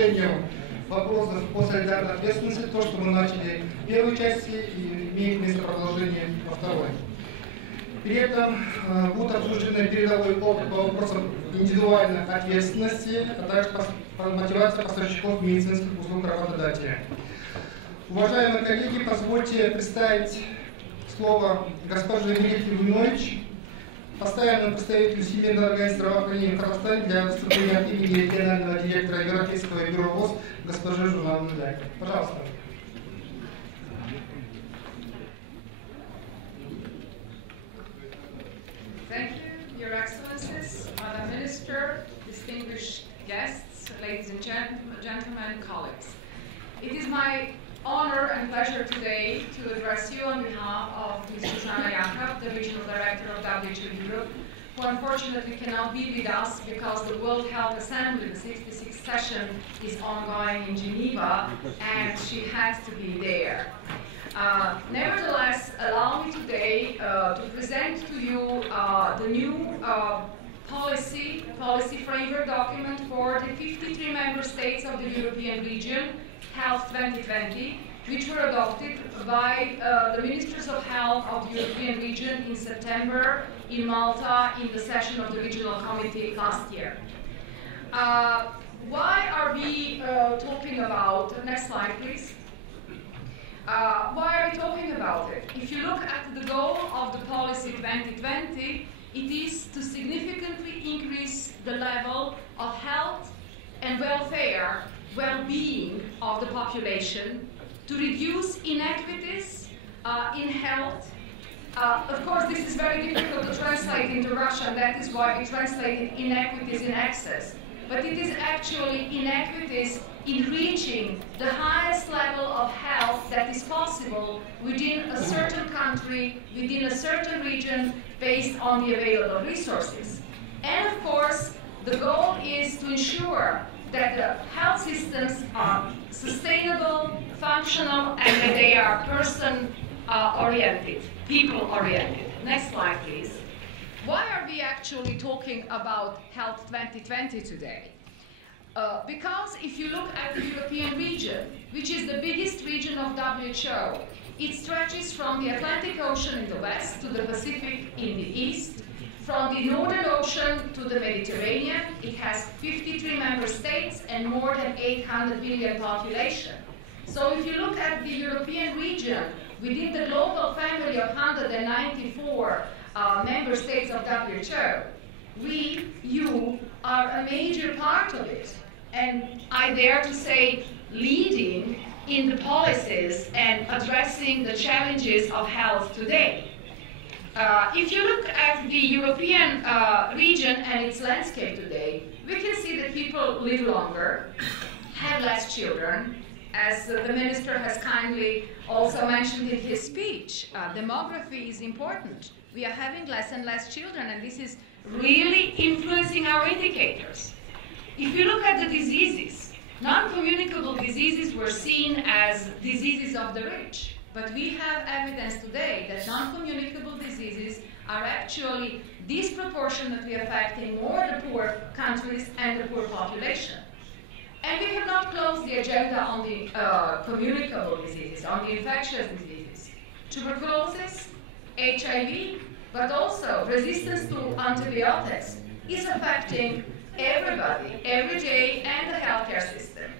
решению вопросов по солидарной ответственности, то, что мы начали в первой части и имеет место продолжение во второй. При этом будут обсуждены передовой опыт по вопросам индивидуальной ответственности, а также мотивация поставщиков медицинских услуг работодателей. Уважаемые коллеги, позвольте представить слово госпоже Мирите Винович, постоянному представителю Всемирной организации здравоохранения в Казахстане, для выступления от имени регионального директора Европейского бюро ВОЗ госпожи Журналовой. Пожалуйста. Thank you, Your Excellencies, Madam Minister, distinguished guests, ladies and gentlemen, colleagues. It is my honor and pleasure today to address you on behalf of Ms. Susanna, the Regional Director of WHO Europe, who unfortunately cannot be with us because the World Health Assembly, the 66th session, is ongoing in Geneva, and she has to be there. Nevertheless, allow me today to present to you the new policy framework document for the 53 member states of the European region, Health 2020, which were adopted by the Ministers of Health of the European region in September in Malta in the session of the Regional Committee last year. Why are we talking about, next slide please. Why are we talking about it? If you look at the goal of the policy 2020, it is to significantly increase the level of health and welfare, well-being of the population, to reduce inequities in health. Of course, this is very difficult to translate into Russian, that is why we translated inequities in access. But it is actually inequities in reaching the highest level of health that is possible within a certain country, within a certain region, based on the available resources. And of course, the goal is to ensure that the health systems are sustainable, functional, and that they are person-oriented, people-oriented. Next slide, please. Why are we actually talking about Health 2020 today? Because if you look at the European region, which is the biggest region of WHO, it stretches from the Atlantic Ocean in the west to the Pacific in the east, from the Northern Ocean to the Mediterranean. It has 53 member states and more than 800 million population. So if you look at the European region, within the global family of 194 member states of WHO, you are a major part of it. And I dare to say leading in the policies and addressing the challenges of health today. If you look at the European region and its landscape today, we can see that people live longer, have less children, as the Minister has kindly also mentioned in his speech. Demography is important. We are having less and less children, and this is really influencing our indicators. If you look at the diseases, non-communicable diseases were seen as diseases of the rich. But we have evidence today that non-communicable diseases are actually disproportionately affecting more the poor countries and the poor population. And we have not closed the agenda on the communicable diseases, on the infectious diseases. Tuberculosis, HIV, but also resistance to antibiotics is affecting everybody, every day, and the healthcare system.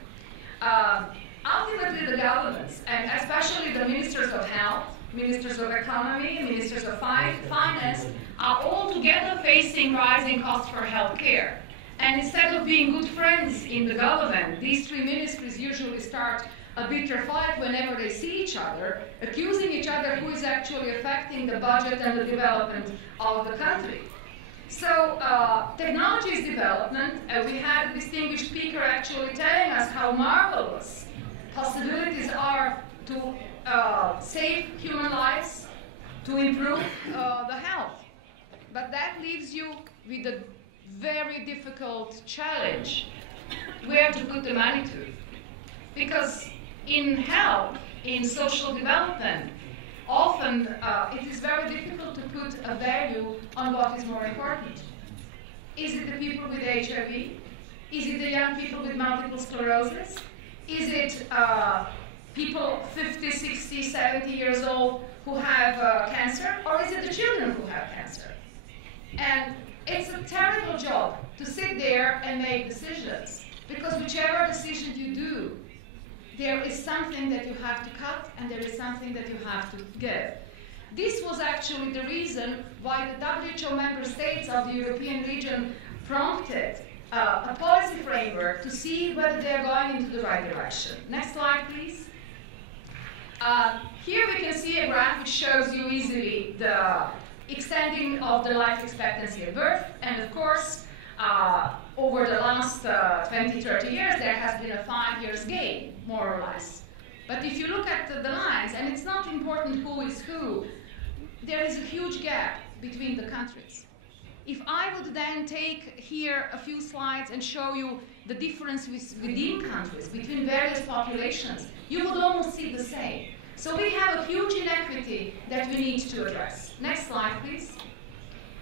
Ultimately, the governments, and especially the ministers of health, ministers of economy, ministers of finance, are all together facing rising costs for healthcare. And instead of being good friends in the government, these three ministries usually start a bitter fight whenever they see each other, accusing each other who is actually affecting the budget and the development of the country. So technology is development. We had a distinguished speaker actually telling us how marvelous possibilities are to save human lives, to improve the health. But that leaves you with a very difficult challenge, where to put the money to. Because in health, in social development, often it is very difficult to put a value on what is more important. Is it the people with HIV? Is it the young people with multiple sclerosis? Is it people 50, 60, 70 years old who have cancer? Or is it the children who have cancer? And it's a terrible job to sit there and make decisions, because whichever decision you do, there is something that you have to cut and there is something that you have to give. This was actually the reason why the WHO member states of the European region prompted a policy framework to see whether they're going into the right direction. Next slide, please. Here we can see a graph which shows you easily the extending of the life expectancy at birth, and of course, over the last 20, 30 years, there has been a 5 years gain, more or less. But if you look at the lines, and it's not important who is who, there is a huge gap between the countries. If I would then take here a few slides and show you the difference within countries, between various populations, you would almost see the same. So we have a huge inequity that we need to address. Next slide, please.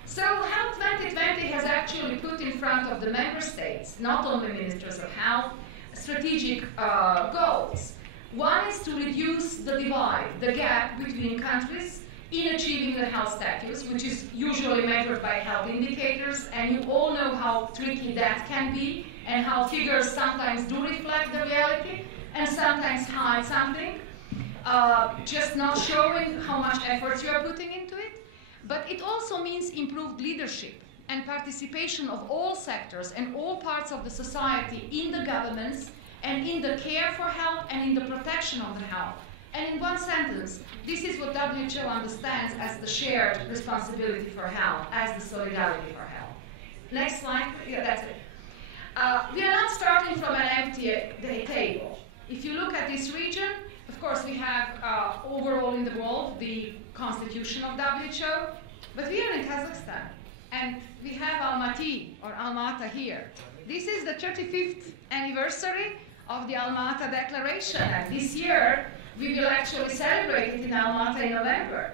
So Health 2020 has actually put in front of the member states, not only ministers of health, strategic goals. One is to reduce the divide, the gap between countries in achieving the health status, which is usually measured by health indicators, and you all know how tricky that can be, and how figures sometimes do reflect the reality, and sometimes hide something, just not showing how much effort you are putting into it. But it also means improved leadership and participation of all sectors and all parts of the society in the governments and in the care for health and in the protection of the health. And in one sentence, this is what WHO understands as the shared responsibility for health, as the solidarity for health. Next slide. Yeah, that's it. We are not starting from an empty table. If you look at this region, of course, we have overall in the world the constitution of WHO, but we are in Kazakhstan, and we have Almaty or Almata here. This is the 35th anniversary of the Almata Declaration, and this year we will actually celebrate it in Almata in November.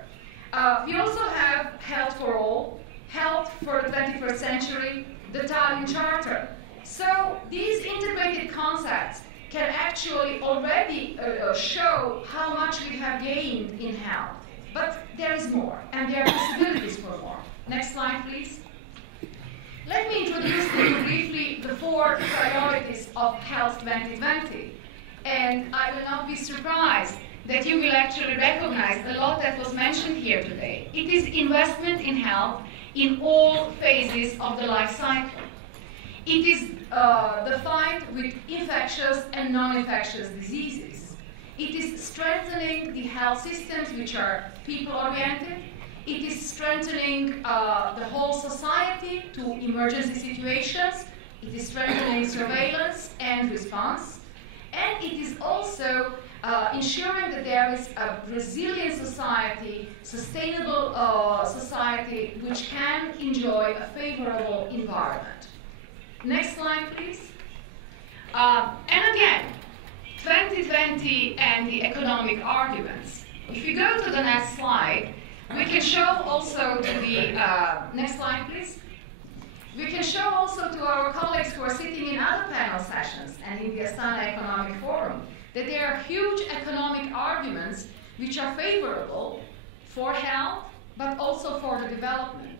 We also have health for all, health for the 21st century, the Tallinn Charter. So these integrated concepts can actually already show how much we have gained in health. But there is more, and there are possibilities for more. Next slide, please. Let me introduce to you briefly the 4 priorities of Health 2020. And I will not be surprised that you will actually recognize a lot that was mentioned here today. It is investment in health in all phases of the life cycle. It is the fight with infectious and non-infectious diseases. It is strengthening the health systems which are people-oriented. It is strengthening the whole society to emergency situations. It is strengthening surveillance and response. And it is also ensuring that there is a resilient society, sustainable society, which can enjoy a favorable environment. Next slide, please. And again, 2020 and the economic arguments. If we go to the next slide, we can show also to the, next slide, please. We can show also to our colleagues who are sitting in other panel sessions and in the Astana Economic Forum that there are huge economic arguments which are favorable for health, but also for the development.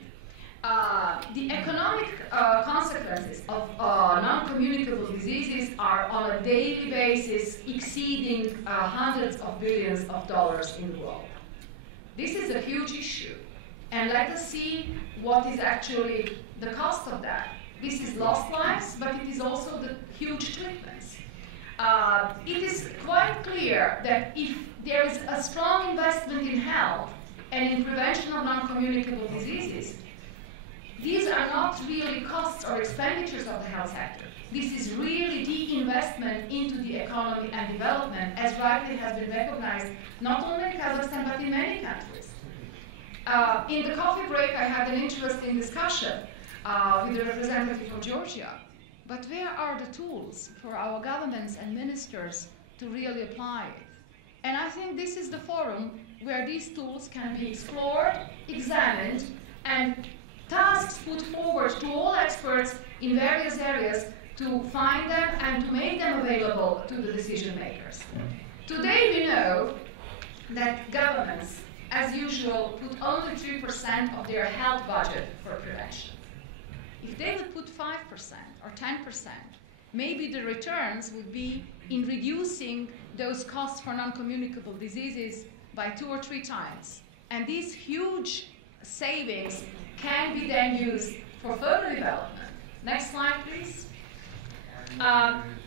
The economic consequences of non-communicable diseases are on a daily basis exceeding hundreds of billions of dollars in the world. This is a huge issue, and let us see what is actually the cost of that. This is lost lives, but it is also the huge treatments. It is quite clear that if there is a strong investment in health and in prevention of non-communicable diseases, these are not really costs or expenditures of the health sector. This is really the investment into the economy and development, as rightly has been recognized, not only in Kazakhstan, but in many countries. In the coffee break, I had an interesting discussion with a representative from Georgia. But where are the tools for our governments and ministers to really apply it? And I think this is the forum where these tools can be explored, examined, and tasks put forward to all experts in various areas to find them and to make them available to the decision makers. Today we know that governments, as usual, put only 3% of their health budget for prevention. If they would put 5% or 10%, maybe the returns would be in reducing those costs for non-communicable diseases by 2 or 3 times. And these huge savings can be then used for further development. Next slide, please.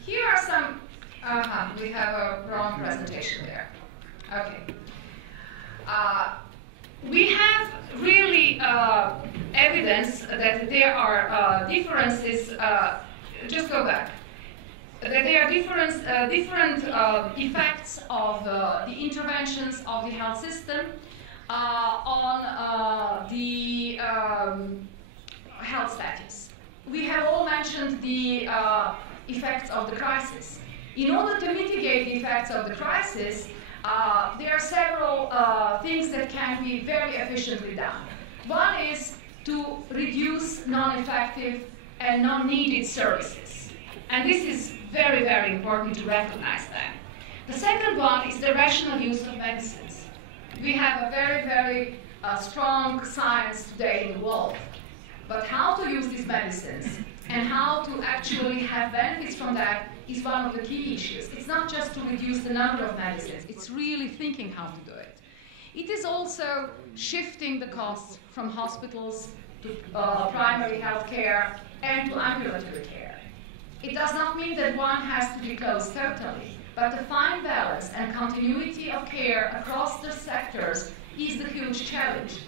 Here are some, we have a wrong presentation there. Okay. We have really evidence that there are differences, just go back, that there are different effects of the interventions of the health system on the health status. We have all mentioned the effects of the crisis. In order to mitigate the effects of the crisis, there are several things that can be very efficiently done. One is to reduce non-effective and non-needed services. And this is very, very important to recognize that. The second one is the rational use of medicines. We have a very, very strong science today in the world. But how to use these medicines and how to actually have benefits from that is one of the key issues. It's not just to reduce the number of medicines, it's really thinking how to do it. It is also shifting the costs from hospitals to primary health care and to ambulatory care. It does not mean that one has to be closed totally, but the fine balance and continuity of care across the sectors is the huge challenge.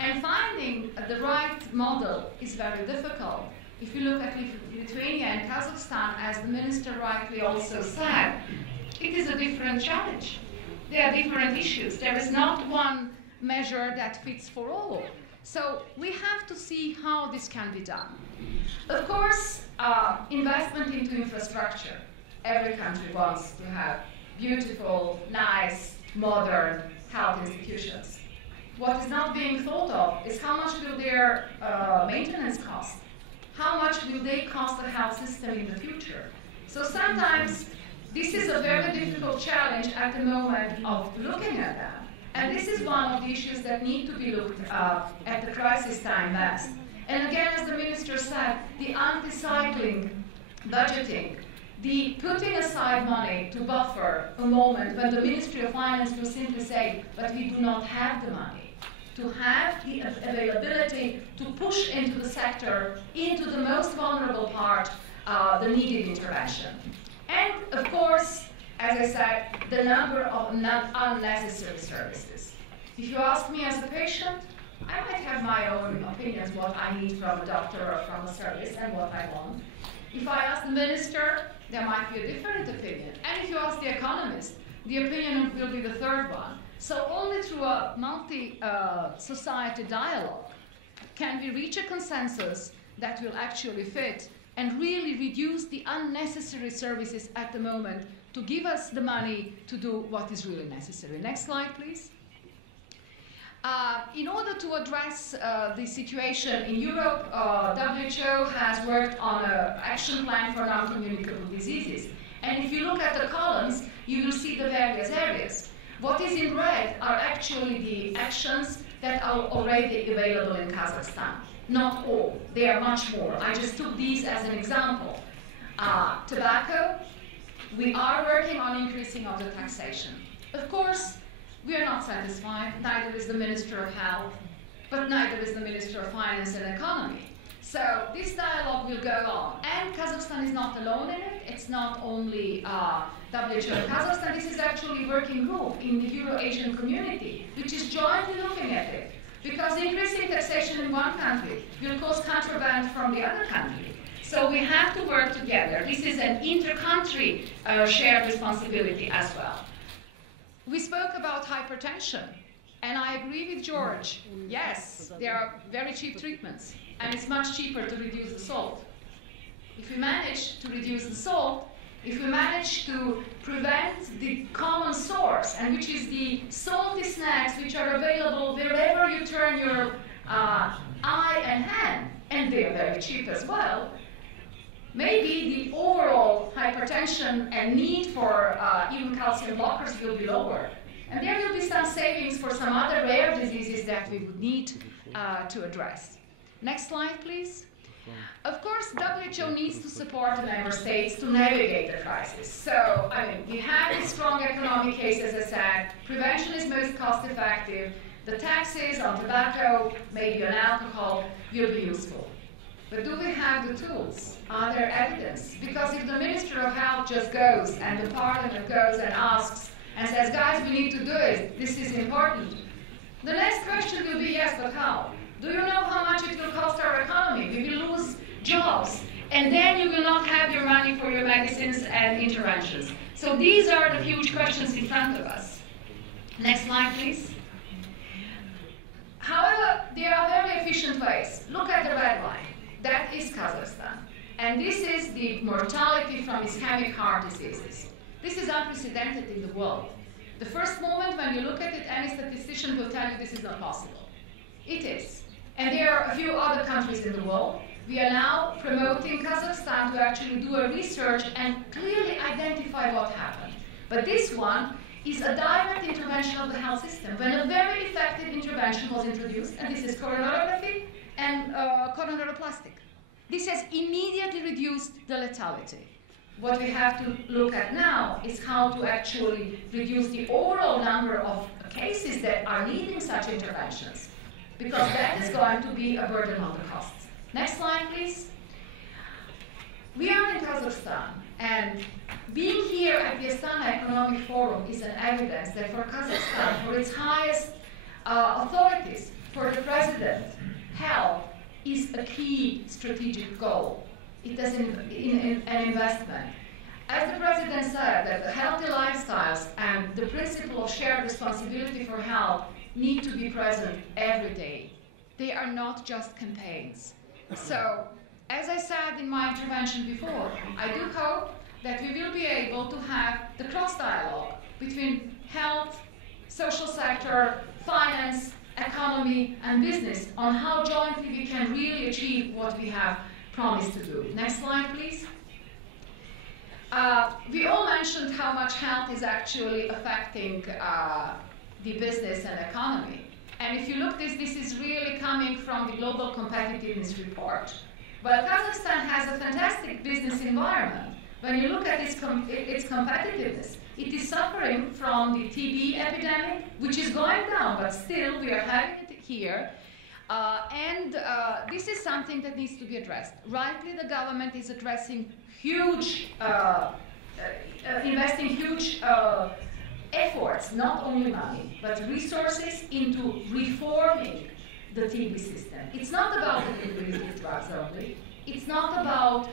And finding the right model is very difficult. If you look at Lithuania and Kazakhstan, as the minister rightly also said, it is a different challenge. There are different issues. There is not one measure that fits for all. So we have to see how this can be done. Of course, investment into infrastructure. Every country wants to have beautiful, nice, modern health institutions. What is not being thought of is how much will their maintenance cost? How much will they cost the health system in the future? So sometimes this is a very difficult challenge at the moment of looking at them. And this is one of the issues that need to be looked at the crisis time best. And again, as the minister said, the anti-cycling budgeting, the putting aside money to buffer a moment when the Ministry of Finance will simply say, but we do not have the money. To have the availability to push into the sector, into the most vulnerable part, the needed intervention. And of course, as I said, the number of unnecessary services. If you ask me as a patient, I might have my own opinions, what I need from a doctor or from a service and what I want. If I ask the minister, there might be a different opinion. And if you ask the economist, the opinion will be the third one. So only through a multi-society dialogue can we reach a consensus that will actually fit and really reduce the unnecessary services at the moment to give us the money to do what is really necessary. Next slide, please. In order to address the situation in Europe, WHO has worked on an action plan for non-communicable diseases. And if you look at the columns, you will see the various areas. What is in red are actually the actions that are already available in Kazakhstan. Not all, there are much more. I just took these as an example. Tobacco, we are working on increasing of the taxation. Of course, we are not satisfied, neither is the Minister of Health, but neither is the Minister of Finance and Economy. So this dialogue will go on. And Kazakhstan is not alone in it. It's not only WHO Kazakhstan, this is actually a working group in the Euro-Asian community, which is jointly looking at it. Because increasing taxation in one country will cause contraband from the other country. So we have to work together. This is an inter-country shared responsibility as well. We spoke about hypertension, and I agree with George. Yes, there are very cheap treatments, and it's much cheaper to reduce the salt. If we manage to reduce the salt, if we manage to prevent the common source, and which is the salty snacks which are available wherever you turn your eye and hand, and they are very cheap as well, maybe the overall hypertension and need for even calcium blockers will be lower. And there will be some savings for some other rare diseases that we would need to address. Next slide, please. Of course, WHO needs to support the member states to navigate the crisis. So, I mean, we have a strong economic case, as I said. Prevention is most cost effective. The taxes on tobacco, maybe on alcohol, will be useful. But do we have the tools? Are there evidence? Because if the Minister of Health just goes and the Parliament goes and asks and says, guys, we need to do it, this is important, the next question will be, yes, but how? Do you know how much it will cost our economy? We will lose jobs, and then you will not have your money for your medicines and interventions. So these are the huge questions in front of us. Next slide, please. However, there are very efficient ways. Look at the red line. That is Kazakhstan. And this is the mortality from ischemic heart diseases. This is unprecedented in the world. The first moment when you look at it, any statistician will tell you this is not possible. It is. And there are a few other countries in the world. We are now promoting Kazakhstan to actually do a research and clearly identify what happened. But this one is a direct intervention of the health system. When a very effective intervention was introduced, and this is coronarography and coronaroplastic. This has immediately reduced the lethality. What we have to look at now is how to actually reduce the overall number of cases that are needing such interventions, because that is going to be a burden on the costs. Next slide, please. We are in Kazakhstan, and being here at the Astana Economic Forum is an evidence that for Kazakhstan, for its highest authorities, for the president, health is a key strategic goal. It is an investment. As the president said, that the healthy lifestyles and the principle of shared responsibility for health need to be present every day. They are not just campaigns. So, as I said in my intervention before, I do hope that we will be able to have the cross-dialogue between health, social sector, finance, economy, and business on how jointly we can really achieve what we have promised to do. Next slide, please. We all mentioned how much health is actually affecting the business and economy. And if you look this is really coming from the Global Competitiveness Report. Well, Kazakhstan has a fantastic business environment. When you look at its competitiveness, it is suffering from the TB epidemic, which is going down, but still we are having it here. This is something that needs to be addressed. Rightly, the government is addressing huge, investing huge efforts, not only money, but resources into reforming the TB system. It's not about the innovative drugs only. It's not about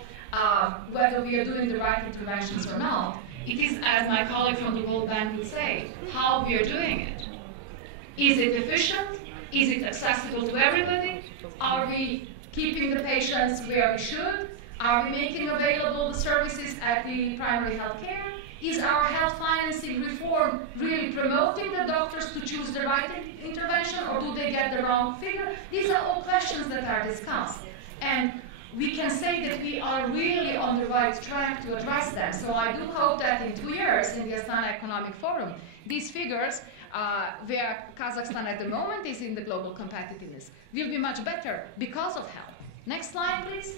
whether we are doing the right interventions or not. It is, as my colleague from the World Bank would say, how we are doing it. Is it efficient? Is it accessible to everybody? Are we keeping the patients where we should? Are we making available the services at the primary health care? Is our health financing reform really promoting the doctors to choose the right intervention, or do they get the wrong figure? These are all questions that are discussed. And we can say that we are really on the right track to address them. So I do hope that in 2 years in the Astana Economic Forum, these figures, where Kazakhstan at the moment is in the global competitiveness, will be much better because of health. Next slide, please.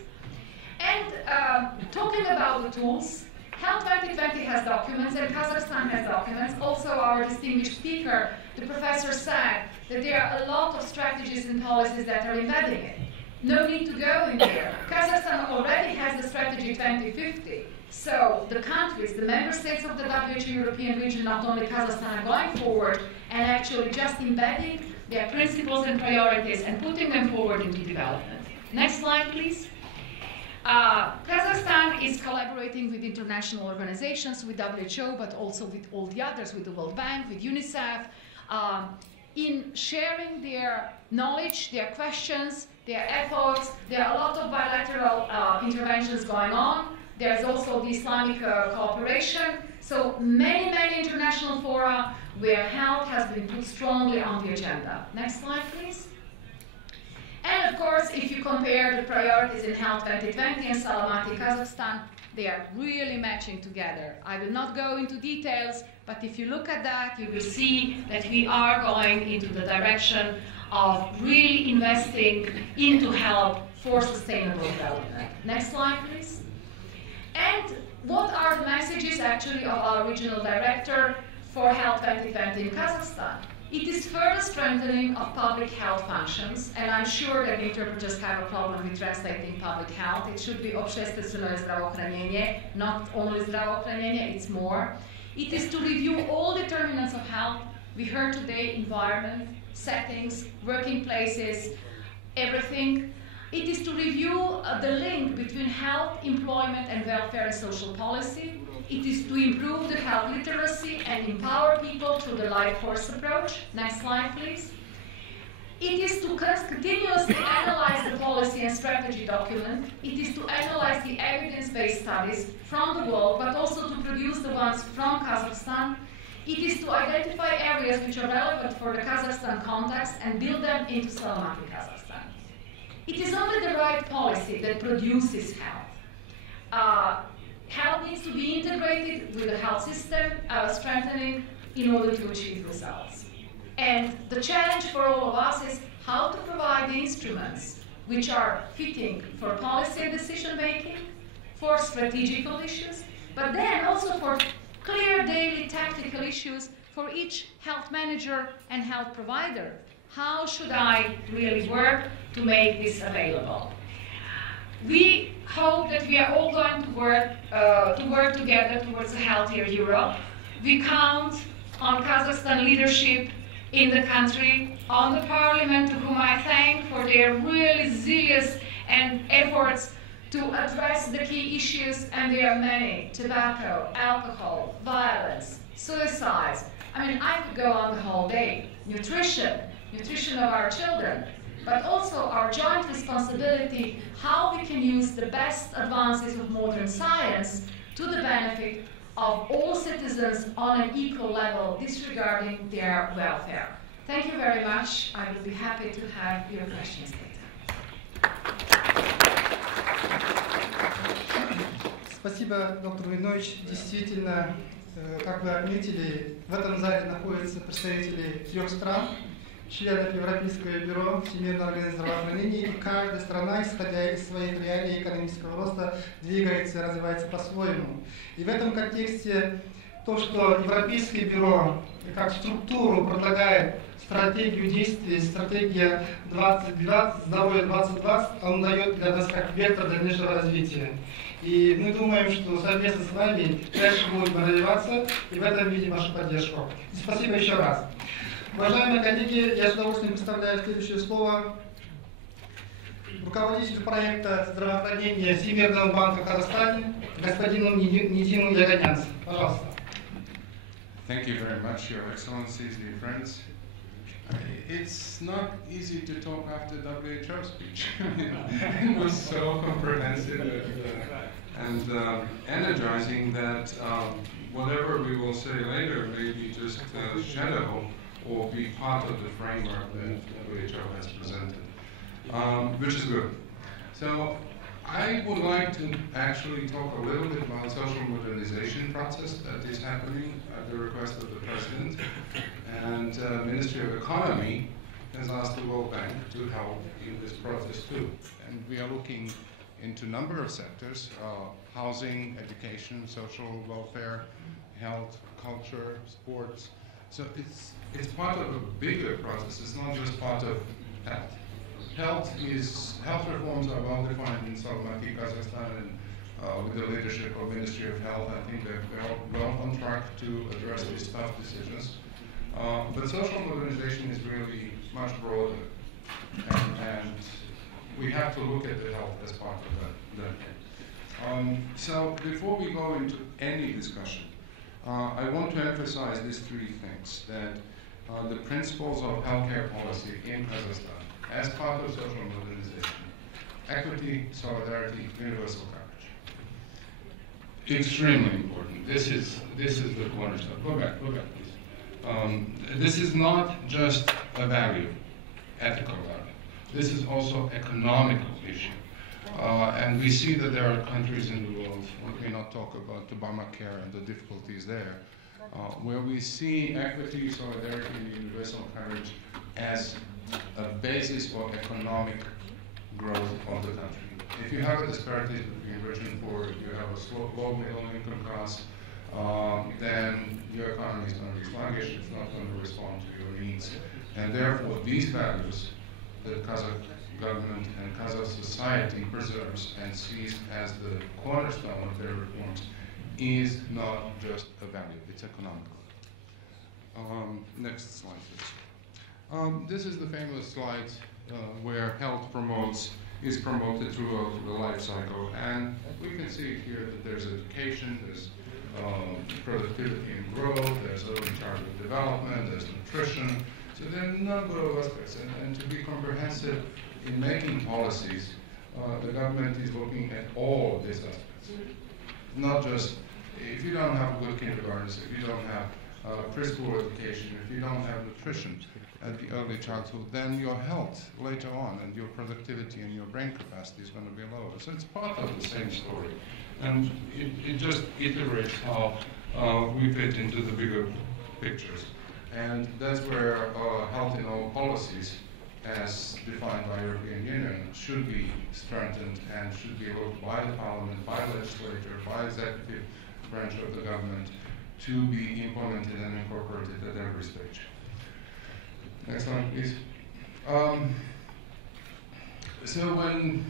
And talking about the tools, Health 2020 has documents and Kazakhstan has documents. Also, our distinguished speaker, the professor, said that there are a lot of strategies and policies that are embedding it. No need to go in there. Kazakhstan already has the strategy 2050. So the countries, the member states of the WHO European region, not only Kazakhstan, are going forward and actually just embedding their principles and priorities and putting them forward into development. Next slide, please. Kazakhstan is collaborating with international organizations, with WHO, but also with all the others, with the World Bank, with UNICEF, in sharing their knowledge, their questions, their efforts. There are a lot of bilateral interventions going on. There's also the Islamic cooperation. So many, many international fora where health has been put strongly on the agenda. Next slide, please. And then, of course, if you compare the priorities in Health 2020 and Salamati Kazakhstan, they are really matching together. I will not go into details, but if you look at that, you will see that we are going into the direction of really investing into health for sustainable development. Next slide, please. And what are the messages actually of our regional director for Health 2020 in Kazakhstan? It is further strengthening of public health functions, and I'm sure that interpreters have a problem with translating public health. It should be общественное здравоохранение, not only здравоохранение, it's more. It is to review all determinants of health. We heard today environment, settings, working places, everything. It is to review the link between health, employment, and welfare and social policy. It is to improve the health literacy and empower people through the life course approach. Next slide, please. It is to continuously analyze the policy and strategy document. It is to analyze the evidence-based studies from the world, but also to produce the ones from Kazakhstan. It is to identify areas which are relevant for the Kazakhstan context and build them into Salamati Kazakhstan. It is only the right policy that produces health. Health needs to be integrated with the health system strengthening in order to achieve results. And the challenge for all of us is how to provide the instruments which are fitting for policy and decision making, for strategical issues, but then also for clear daily tactical issues for each health manager and health provider. How should I really work to make this available? We hope that we are all going to work together towards a healthier Europe. We count on Kazakhstan leadership in the country, on the parliament, to whom I thank for their really zealous and efforts to address the key issues, and there are many: tobacco, alcohol, violence, suicides. I mean, I could go on the whole day. Nutrition of our children, but also our joint responsibility, how we can use the best advances of modern science to the benefit of all citizens on an equal level, disregarding their welfare. Thank you very much. I will be happy to have your questions later. Спасибо, доктор Винович. Действительно, как вы отметили, в этом зале находятся представители 3 стран, членов Европейского бюро Всемирной организации здравоохранения, и каждая страна, исходя из своих реалий экономического роста, двигается и развивается по-своему. И в этом контексте то, что Европейское бюро как структуру предлагает стратегию действий, стратегия 2020, здоровье 2020, он дает для нас как вектор дальнейшего развития. И мы думаем, что совместно с вами дальше будем развиваться, и в этом видим вашу поддержку. Спасибо еще раз. Уважаемые коллеги, я с удовольствием представляю следующее слово руководителю проекта здравоохранения Всемирного банка в Казахстане, господину Нидину Ягонянцу. Пожалуйста. Thank you very much, Your Excellencies, dear friends. It's not easy to talk after WHO speech. It was so comprehensive and energizing that whatever we will say later may be just a shadow or be part of the framework that WHO has presented, which is good. So I would like to actually talk a little bit about social modernization process that is happening at the request of the President. And Ministry of Economy has asked the World Bank to help in this process too. And we are looking into a number of sectors: housing, education, social welfare, health, culture, sports. So it's part of a bigger process. It's not just part of health. Health reforms are well defined in Salamati, Kazakhstan, and with the leadership of Ministry of Health, I think they're well on track to address these tough decisions. But social modernization is really much broader, and we have to look at the health as part of that. So before we go into any discussion, I want to emphasize these 3 things: that the principles of healthcare policy in Kazakhstan as part of social modernization: equity, solidarity, universal coverage. Extremely important. This is the cornerstone. Go back, please. This is not just a value, ethical value. this is also an economical issue. And we see that there are countries in the world, we may not talk about Obamacare and the difficulties there, where we see equity, solidarity, and universal coverage as a basis for economic growth of the country. If you have a disparity between rich and poor, if you have a low middle income class, then your economy is going to be sluggish, it's not going to respond to your needs. And therefore, these values that Kazakh government and Kazakh society preserves and sees as the cornerstone of their reforms is not just a value, it's economical. Next slide, please. This is the famous slide where health is promoted throughout the life cycle. And we can see here that there's education, there's productivity and growth, there's early childhood development, there's nutrition. So there are a number of aspects. And to be comprehensive in making policies, the government is looking at all of these aspects. Not just, if you don't have good kindergartens, if you don't have preschool education, if you don't have nutrition at the early childhood, then your health later on and your productivity and your brain capacity is going to be lower. So it's part of the same story. And it just iterates how we fit into the bigger pictures. And that's where health in all policies, as defined by the European Union, should be strengthened and should be looked by the parliament, by the legislature, by the executive branch of the government to be implemented and incorporated at every stage. Next slide, please. So when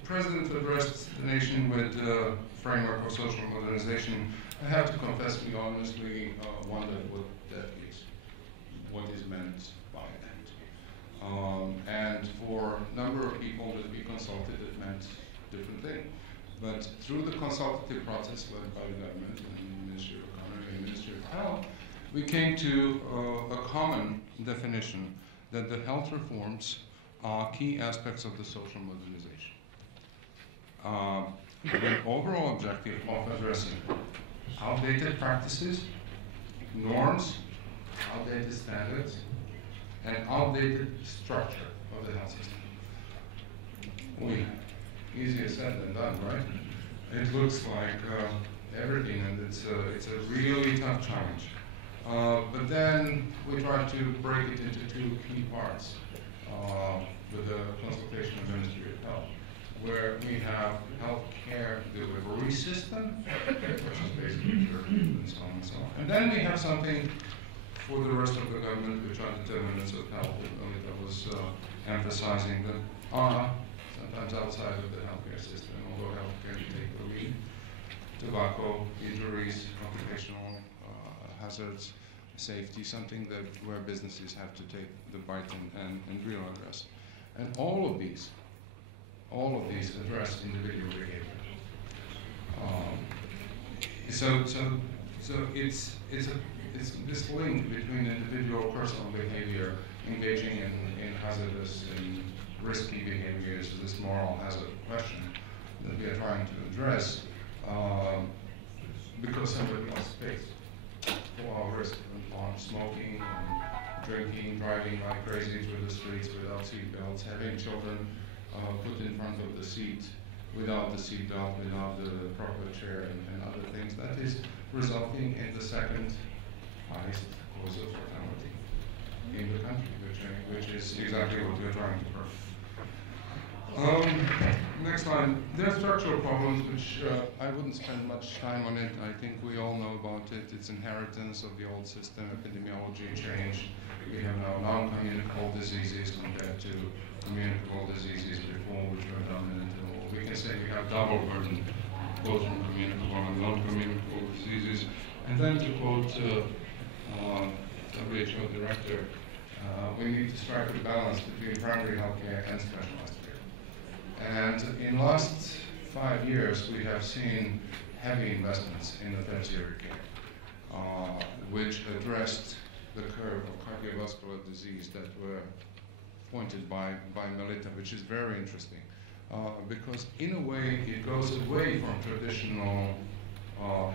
the President addressed the nation with the framework of social modernization, I have to confess we honestly wondered what that is, what is meant by that. And for a number of people that we consulted, it meant different things. But through the consultative process led by the government and the Ministry of Economy and the Ministry of Health, we came to a common definition that the health reforms are key aspects of the social modernization. With an overall objective of addressing outdated practices, norms, outdated standards, and outdated structure of the health system. Easier said than done, right? It looks like everything, and it's a really tough challenge. But then we try to break it into two key parts with the consultation of the Ministry of Health, where we have healthcare delivery system, which is basically and so on and so on. And then we have something for the rest of the government, which are determinants of health, that was emphasizing that are sometimes outside of the healthcare system, although healthcare can take the lead. Tobacco, injuries, occupational hazards, safety, something that where businesses have to take the bite and real address. And all of these address individual behavior. So it's this link between individual personal behavior, engaging in hazardous and risky behaviors, this moral hazard question that we are trying to address, because somebody else pays for our risk on smoking, on drinking, driving like crazy through the streets without seat belts, having children put in front of the seat without the seat belt, without the proper chair, and other things. That is resulting in the second highest cause of mortality in the country, which is exactly what we're trying to prevent. Next slide. There are structural problems which I wouldn't spend much time on it. I think we all know about it. It's inheritance of the old system, epidemiology change. We have now non-communicable diseases compared to communicable diseases before, which were dominant. We can say we have double burden, both from communicable and non-communicable diseases. And then to quote WHO director, we need to strike a balance between primary healthcare and specialized care. And in the last 5 years, we have seen heavy investments in the tertiary care, which addressed the curve of cardiovascular disease that were pointed by Melita, which is very interesting. Because in a way, it goes away from traditional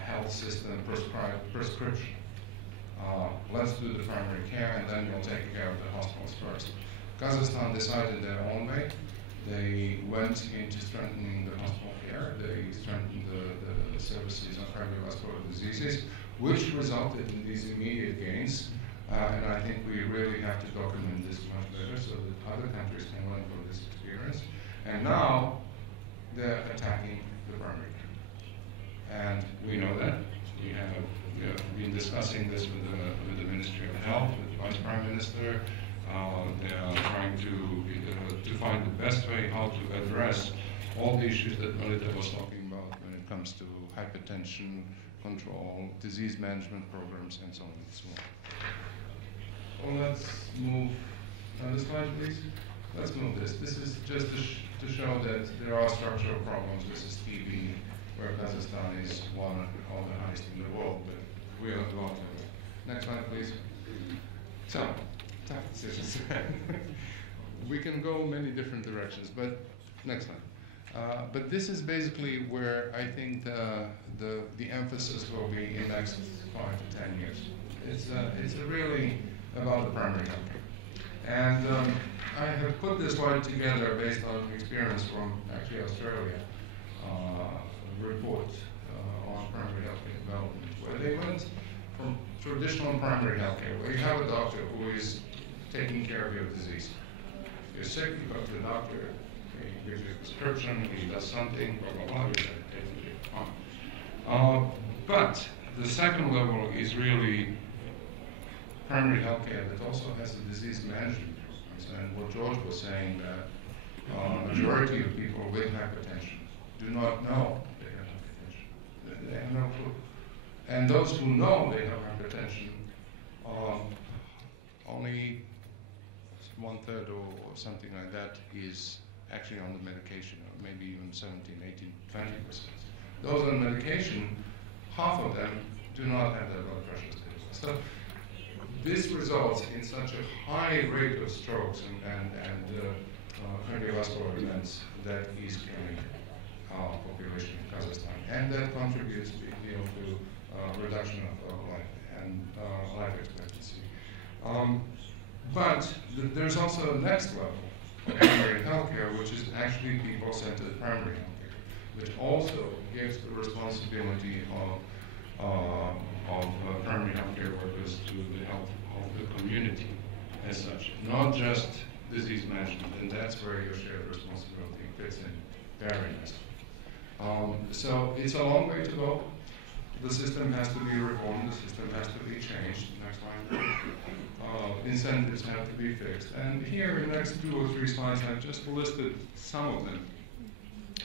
health system prescription. Let's do the primary care, and then we'll take care of the hospitals first. Kazakhstan decided their own way. They went into strengthening the hospital care. They strengthened the services on cardiovascular diseases, which resulted in these immediate gains. And I think we really have to document this much better so that other countries can learn from this experience. And now they're attacking the primary care. And we know that. We have been discussing this with the Ministry of Health, with the Vice Prime Minister. They are trying to find the best way how to address all the issues that Melita was talking about when it comes to hypertension control, disease management programs, and so on and so on. Well, let's move on the slide, please. Let's move this. This is just to show that there are structural problems. This is TB, where Kazakhstan is one of the highest in the world, but we are not. Next slide, please. So, tough decisions. We can go many different directions, but next slide. But this is basically where I think the emphasis will be in the next 5 to 10 years. It's really about the primary healthcare. And I have put this slide together based on experience from actually Australia, a report on primary healthcare development, where they went from traditional primary healthcare, where you have a doctor who is taking care of your disease. If you're sick, you go to the doctor, he gives you a prescription, he does something, blah, blah, blah, you take it. But the second level is really primary healthcare that also has the disease management programs. And what George was saying, that majority of people with hypertension do not know they have hypertension. They have no clue. And those who know they have hypertension, only 1/3 or something like that is actually on the medication, or maybe even 17, 18, 20%. Those on medication, half of them do not have their blood pressure stable. So this results in such a high rate of strokes and cardiovascular events that is killing our population in Kazakhstan. And that contributes a big deal to reduction of life and life expectancy. But there's also a next level of primary healthcare, which is actually people-centered primary healthcare, which also gives the responsibility of primary healthcare workers to the health of the community as such, not just disease management, and that's where your shared responsibility fits in very nicely. So it's a long way to go. The system has to be reformed, the system has to be changed. Next slide. Incentives have to be fixed. And here in the next 2 or 3 slides, I've just listed some of them.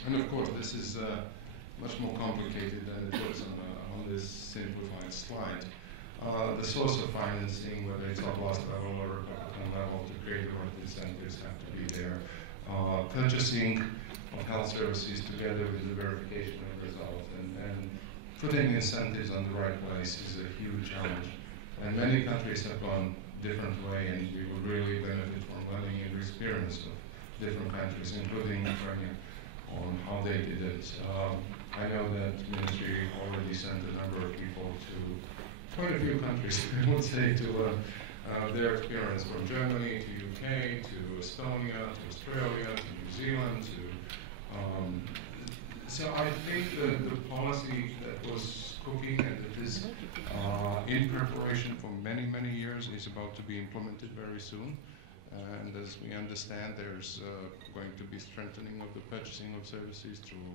And of course, this is much more complicated than it looks on this simplified slide. The source of financing, whether it's oblast level or Republican level, to create the right incentives have to be there. Purchasing of health services together with the verification of results and putting incentives on the right place is a huge challenge. And many countries have gone different way, and we would really benefit from learning and experience of different countries, including Ukraine, on how they did it. I know that ministry already sent a number of people to quite a few countries, I would say, to their experience from Germany to UK to Estonia to Australia to New Zealand to so I think the policy that was cooking and that is in preparation for many, many years is about to be implemented very soon. And as we understand, there's going to be strengthening of the purchasing of services through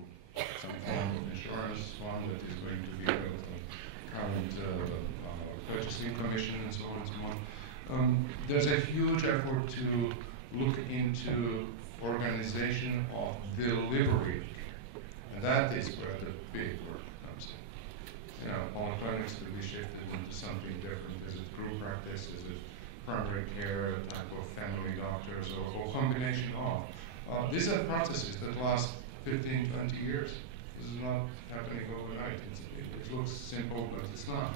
some form of insurance fund that is going to be built on current purchasing commission and so on and so on. There's a huge effort to look into organization of delivery. And that is where the big work comes in. You know, polyclinics to be shifted into something different. Is it group practice? Is it primary care type of family doctors or combination of? These are processes that last 15, 20 years. This is not happening overnight. It looks simple, but it's not.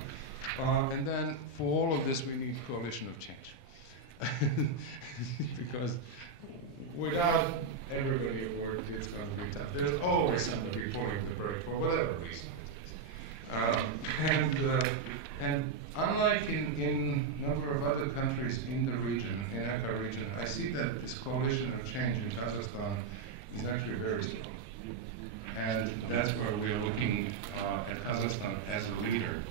And then for all of this, we need coalition of change. Because without everybody at work, it's going to be tough. There's always somebody pulling the brake for whatever reason it is. And unlike in a number of other countries in the region, in ECA region, I see that this coalition of change in Kazakhstan is actually very strong. And that's where we are looking at Kazakhstan as a leader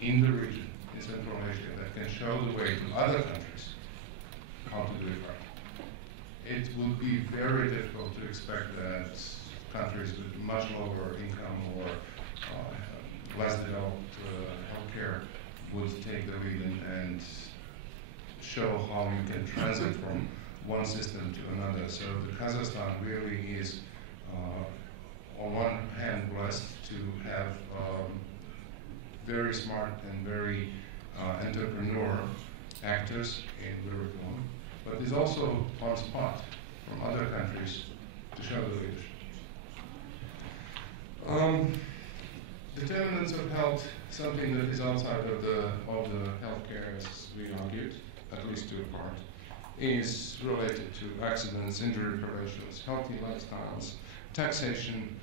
in the region, in Central Asia, that can show the way to other countries how to do it right. It would be very difficult to expect that countries with much lower income or less developed healthcare would take the lead and show how you can transit from one system to another. So the Kazakhstan really is, on one hand, blessed to have very smart and very entrepreneur actors in the reform, but there's also on spot from other countries to show the leadership. Determinants of health, something that is outside of the healthcare, as we argued, at least to a part, is related to accidents, injury preventions, healthy lifestyles, taxation,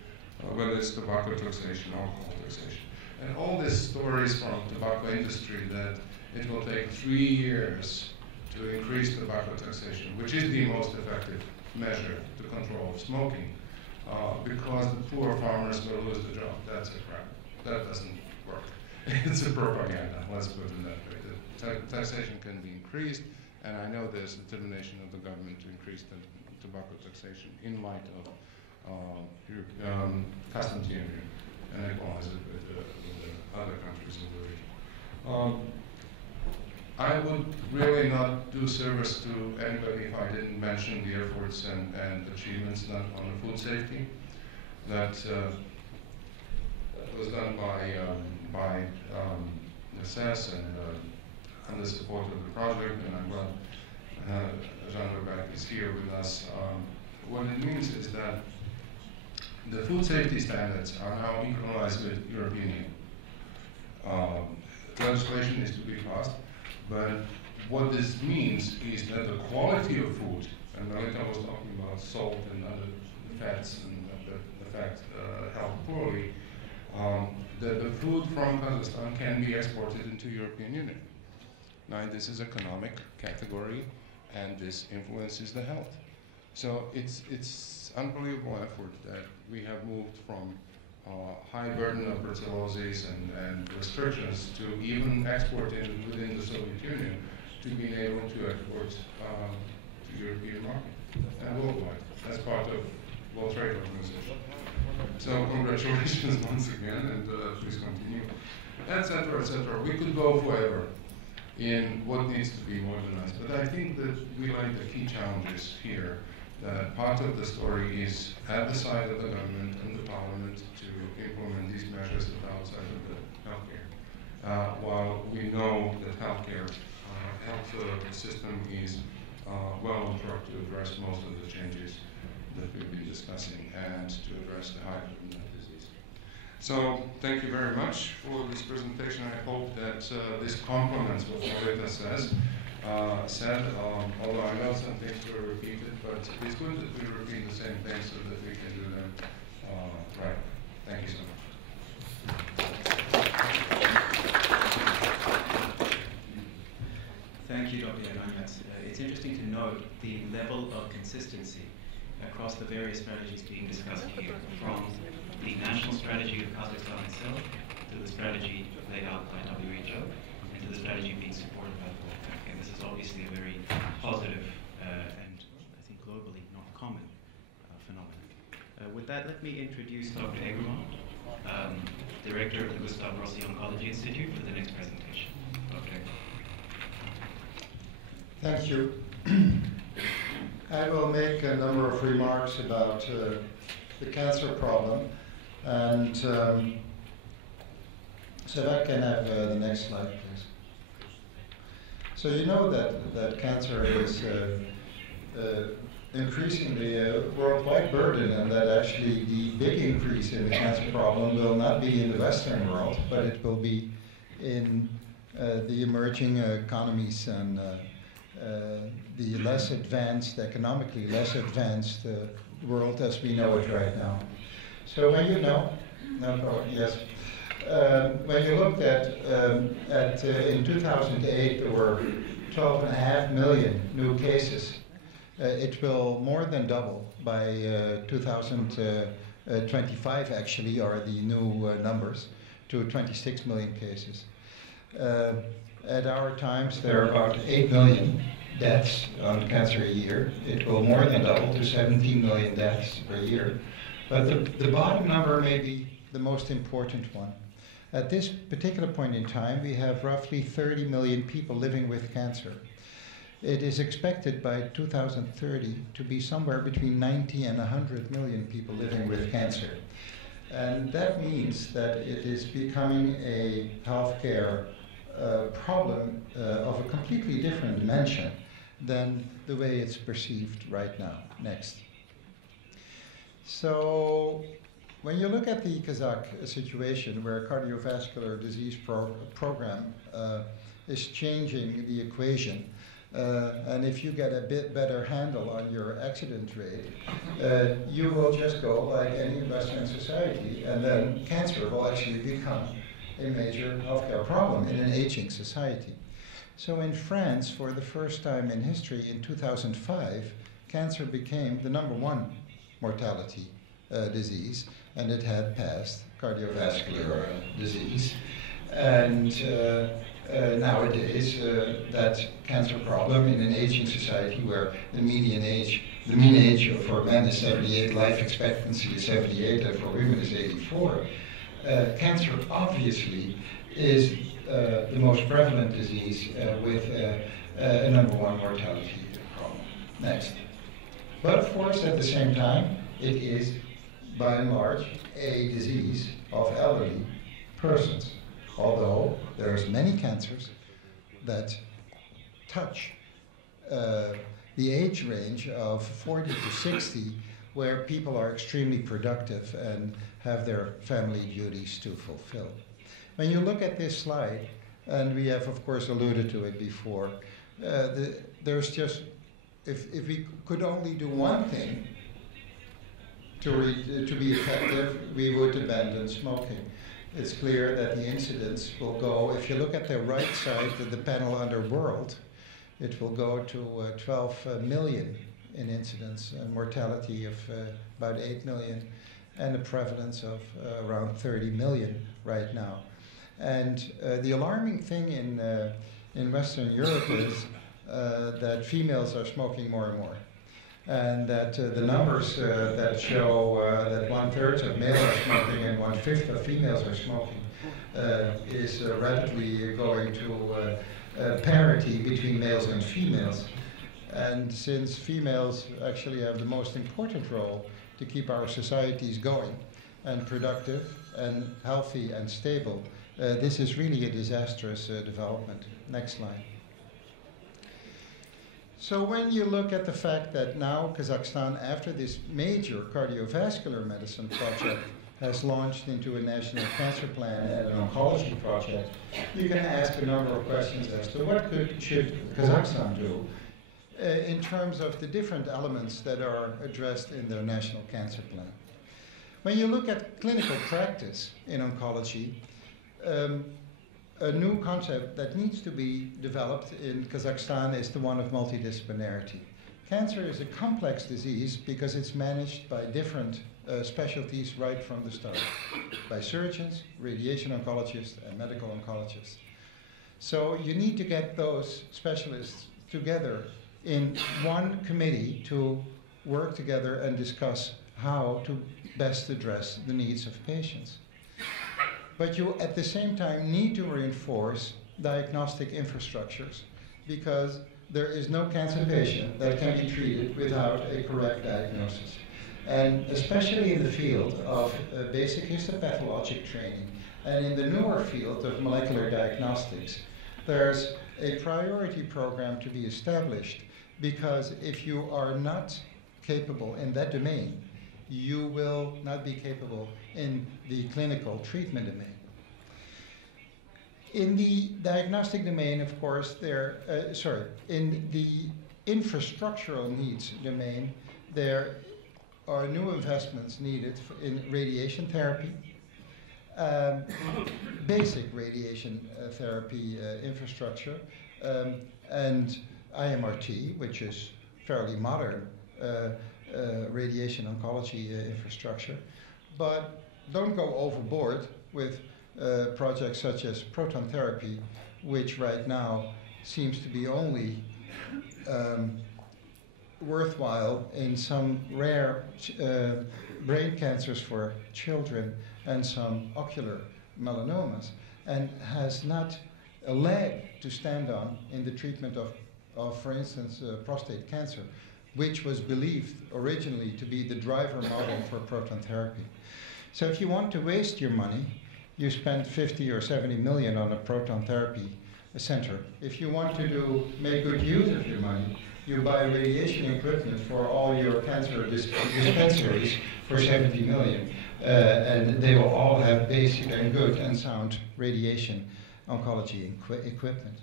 whether it's tobacco taxation, alcohol taxation. And all these stories from tobacco industry that it will take 3 years to increase tobacco taxation, which is the most effective measure to control smoking, because the poor farmers will lose the job. That's a crap. That doesn't work. It's a propaganda, let's put it that way. The taxation can be increased, and I know there's determination of the government to increase the tobacco taxation in light of customs union and equalize it with the other countries in the region. I would really not do service to anybody if I didn't mention the efforts and achievements done on the food safety that was done by the SES and the support of the project, and I'm glad Jean Rebecca is here with us. What it means is that the food safety standards are now equalized with European Union. Legislation is to be passed, but what this means is that the quality of food, and Melita was talking about salt and other fats and that affect health poorly, that the food from Kazakhstan can be exported into European Union. Now this is economic category, and this influences the health. So it's unbelievable effort that we have moved from high burden of brucellosis and restrictions to even exporting within the Soviet Union to being able to export to European market and worldwide. That's part of World Trade Organization. So congratulations once again, and please continue, etc., etc. We could go forever in what needs to be modernized, but I think that we like the key challenges here. That part of the story is at the side of the government and the parliament to implement these measures that are outside of the healthcare. While we know that health system is well on track to address most of the changes that we've been discussing and to address the high burden of disease. So thank you very much for this presentation. I hope that this complements what Melita said, although I know some things were repeated, but it's good that we repeat the same things so that we can do them right. Thank you so much. Thank you, Dr. Yaganyats. It's interesting to note the level of consistency across the various strategies being discussed here, from the national strategy of Kazakhstan itself to the strategy laid out by WHO and to the strategy being supported by the World Bank. And this is obviously a very positive and I think globally not common phenomenon. With that, let me introduce Dr. Egerman, Director of the Gustav Rossi Oncology Institute, for the next presentation. Dr. Thank you. I will make a number of remarks about the cancer problem, and so if I can have the next slide, please. So you know that cancer is increasingly a worldwide burden, and that actually the big increase in the cancer problem will not be in the Western world, but it will be in the emerging economies and the less advanced, economically less advanced world as we know it right now. So when you know, yes. When you looked at in 2008, there were 12.5 million new cases. It will more than double by 2025, actually, are the new numbers, to 26 million cases. At our times, there are about 8 million deaths on cancer a year. It will more than double to 17 million deaths per year. But the bottom number may be the most important one. At this particular point in time, we have roughly 30 million people living with cancer. It is expected by 2030 to be somewhere between 90 and 100 million people living with cancer. And that means that it is becoming a healthcare problem of a completely different dimension than the way it's perceived right now. Next. So, when you look at the Kazakh situation, where a cardiovascular disease program is changing the equation, and if you get a bit better handle on your accident rate, you will just go like any Western society, and then cancer will actually become a major healthcare problem in an aging society. So in France, for the first time in history, in 2005, cancer became the #1 mortality disease, and it had passed cardiovascular disease. And nowadays, that cancer problem in an aging society where the mean age for men is 78, life expectancy is 78, and for women is 84. Cancer obviously is the most prevalent disease with a #1 mortality problem. Next. But of course, at the same time, it is by and large a disease of elderly persons. Although there's many cancers that touch the age range of 40 to 60, where people are extremely productive and have their family duties to fulfill. When you look at this slide, and we have of course alluded to it before, there's just, if we could only do one thing to be effective, we would abandon smoking. It's clear that the incidence will go, if you look at the right side of the panel under world, it will go to 12 million in incidence and mortality of about 8 million and a prevalence of around 30 million right now. And the alarming thing in Western Europe is that females are smoking more and more. And that the numbers that show that 1/3 of males are smoking and 1/5 of females are smoking is rapidly going to parity between males and females. And since females actually have the most important role to keep our societies going and productive and healthy and stable, this is really a disastrous development. Next slide. So when you look at the fact that now Kazakhstan, after this major cardiovascular medicine project, has launched into a national cancer plan and an oncology project, you can ask a number of questions as to what should Kazakhstan do in terms of the different elements that are addressed in their national cancer plan. When you look at clinical practice in oncology, a new concept that needs to be developed in Kazakhstan is the one of multidisciplinarity. Cancer is a complex disease because it's managed by different specialties right from the start, by surgeons, radiation oncologists, and medical oncologists. So you need to get those specialists together in one committee to work together and discuss how to best address the needs of patients. But you, at the same time, need to reinforce diagnostic infrastructures because there is no cancer patient that can be treated without a correct diagnosis. And especially in the field of basic histopathologic training and in the newer field of molecular diagnostics, there's a priority program to be established because if you are not capable in that domain, you will not be capable in the clinical treatment domain. In the diagnostic domain, of course, in the infrastructural needs domain, there are new investments needed in radiation therapy basic radiation therapy infrastructure, and IMRT, which is fairly modern radiation oncology infrastructure. But don't go overboard with projects such as proton therapy, which right now seems to be only worthwhile in some rare brain cancers for children and some ocular melanomas, and has not a leg to stand on in the treatment of for instance, prostate cancer, which was believed originally to be the driver model for proton therapy. So if you want to waste your money, you spend 50 or 70 million on a proton therapy center. If you want to make good use of your money, you buy radiation equipment for all your cancer dispensaries for 70 million. And they will all have basic and good and sound radiation oncology equipment.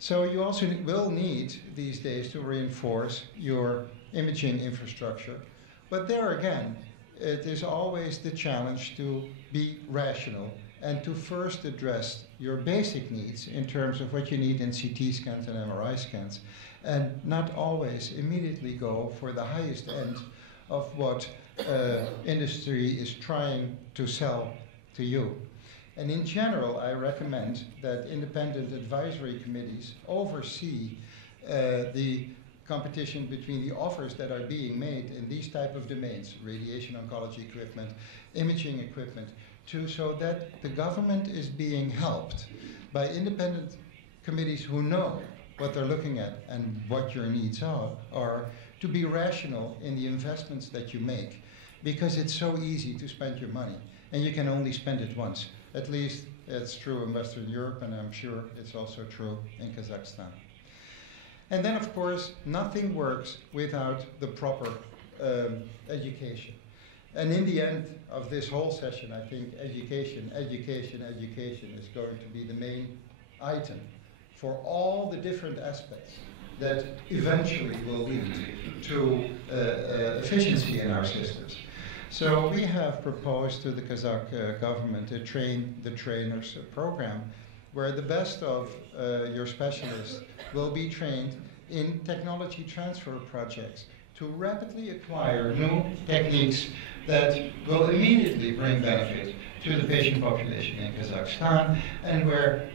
So you also will need these days to reinforce your imaging infrastructure. But there again, it is always the challenge to be rational and to first address your basic needs in terms of what you need in CT scans and MRI scans, and not always immediately go for the highest end of what industry is trying to sell to you. And in general, I recommend that independent advisory committees oversee the competition between the offers that are being made in these type of domains, radiation oncology equipment, imaging equipment, so that the government is being helped by independent committees who know what they're looking at and what your needs are to be rational in the investments that you make, because it's so easy to spend your money and you can only spend it once. At least it's true in Western Europe, and I'm sure it's also true in Kazakhstan. And then, of course, nothing works without the proper education. And in the end of this whole session, I think education is going to be the main item for all the different aspects that eventually will lead to efficiency in our systems. So we have proposed to the Kazakh government a Train the Trainers program, where the best of your specialists will be trained in technology transfer projects to rapidly acquire new techniques that will immediately bring benefit to the patient population in Kazakhstan, and where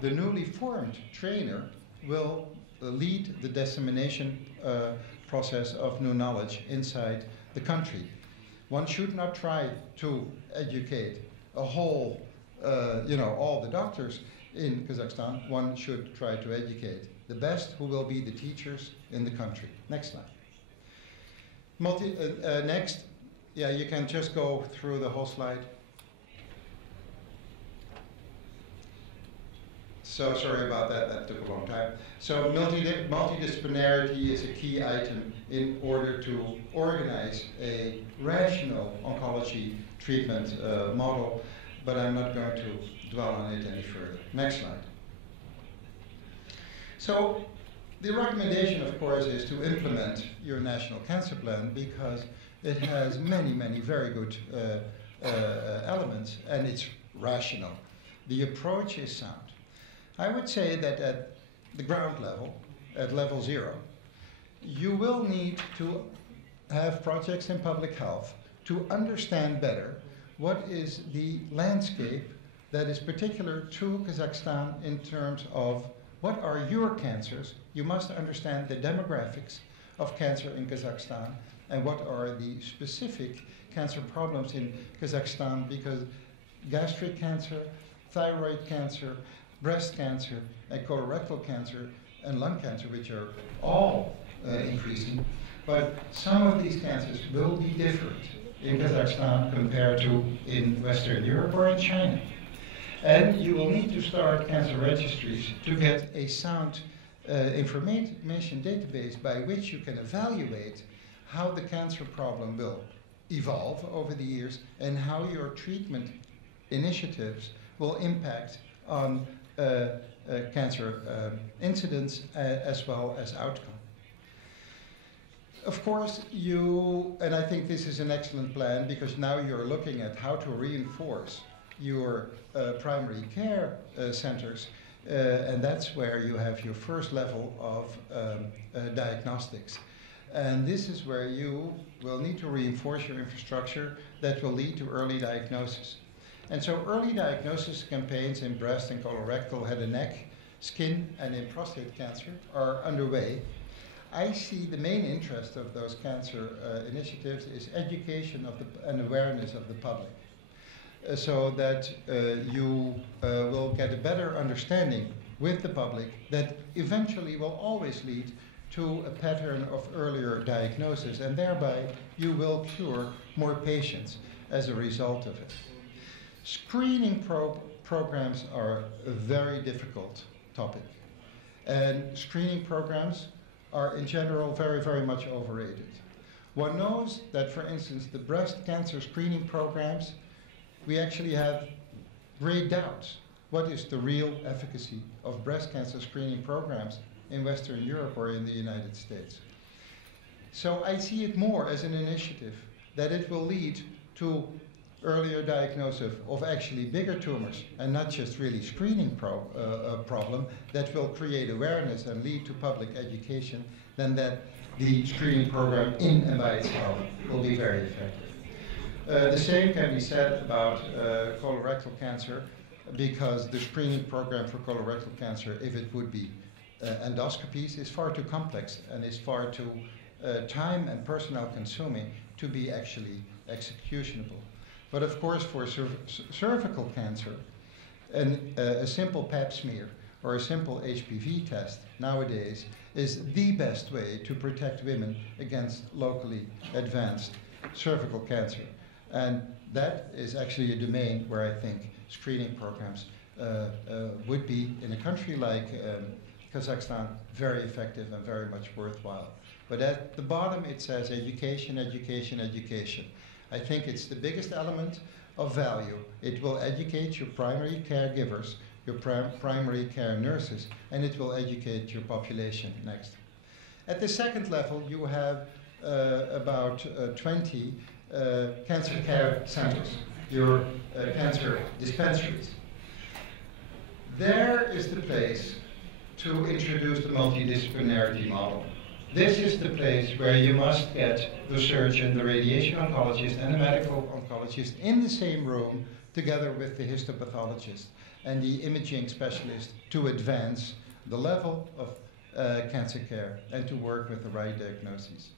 the newly formed trainer will lead the dissemination process of new knowledge inside the country. One should not try to educate a whole, all the doctors in Kazakhstan. One should try to educate the best who will be the teachers in the country. Next slide. Next, you can just go through the whole slide. So sorry about that, that took a long time. So multidisciplinarity is a key item in order to organize a rational oncology treatment model, but I'm not going to dwell on it any further. Next slide. So the recommendation, of course, is to implement your national cancer plan, because it has many, many very good elements, and it's rational. The approach is sound. I would say that at the ground level, at level 0, you will need to have projects in public health to understand better what is the landscape that is particular to Kazakhstan in terms of what are your cancers. You must understand the demographics of cancer in Kazakhstan and what are the specific cancer problems in Kazakhstan, because gastric cancer, thyroid cancer, breast cancer, and colorectal cancer, and lung cancer, which are all increasing. But some of these cancers will be different in Kazakhstan compared to in Western Europe or in China. And you will need to start cancer registries to get a sound information database by which you can evaluate how the cancer problem will evolve over the years and how your treatment initiatives will impact on cancer incidence as well as outcome. Of course, and I think this is an excellent plan, because now you're looking at how to reinforce your primary care centers, and that's where you have your first level of diagnostics. And this is where you will need to reinforce your infrastructure that will lead to early diagnosis. And so early diagnosis campaigns in breast and colorectal, head and neck, skin, and in prostate cancer are underway. I see the main interest of those cancer initiatives is education of and awareness of the public, so that you will get a better understanding with the public that eventually will always lead to a pattern of earlier diagnosis, and thereby you will cure more patients as a result of it. Screening programs are a very difficult topic, and screening programs are in general very, very much overrated. One knows that, for instance, the breast cancer screening programs, we actually have great doubts. What is the real efficacy of breast cancer screening programs in Western Europe or in the United States? So I see it more as an initiative that it will lead to earlier diagnosis of actually bigger tumors and not just really screening problem that will create awareness and lead to public education, than that the screening program in and by itself will be very effective. The same can be said about colorectal cancer, because the screening program for colorectal cancer, if it would be endoscopies, is far too complex and is far too time and personnel consuming to be actually executionable. But of course, for cervical cancer, a simple pap smear or a simple HPV test nowadays is the best way to protect women against locally advanced cervical cancer. And that is actually a domain where I think screening programs would be, in a country like Kazakhstan, very effective and very much worthwhile. But at the bottom it says education, education, education. I think it's the biggest element of value. It will educate your primary caregivers, your primary care nurses, and it will educate your population next. At the second level, you have about 20 cancer care centers, your cancer dispensaries. There is the place to introduce the multidisciplinarity model. This is the place where you must get the surgeon, the radiation oncologist, and the medical oncologist in the same room together with the histopathologist and the imaging specialist to advance the level of cancer care and to work with the right diagnoses.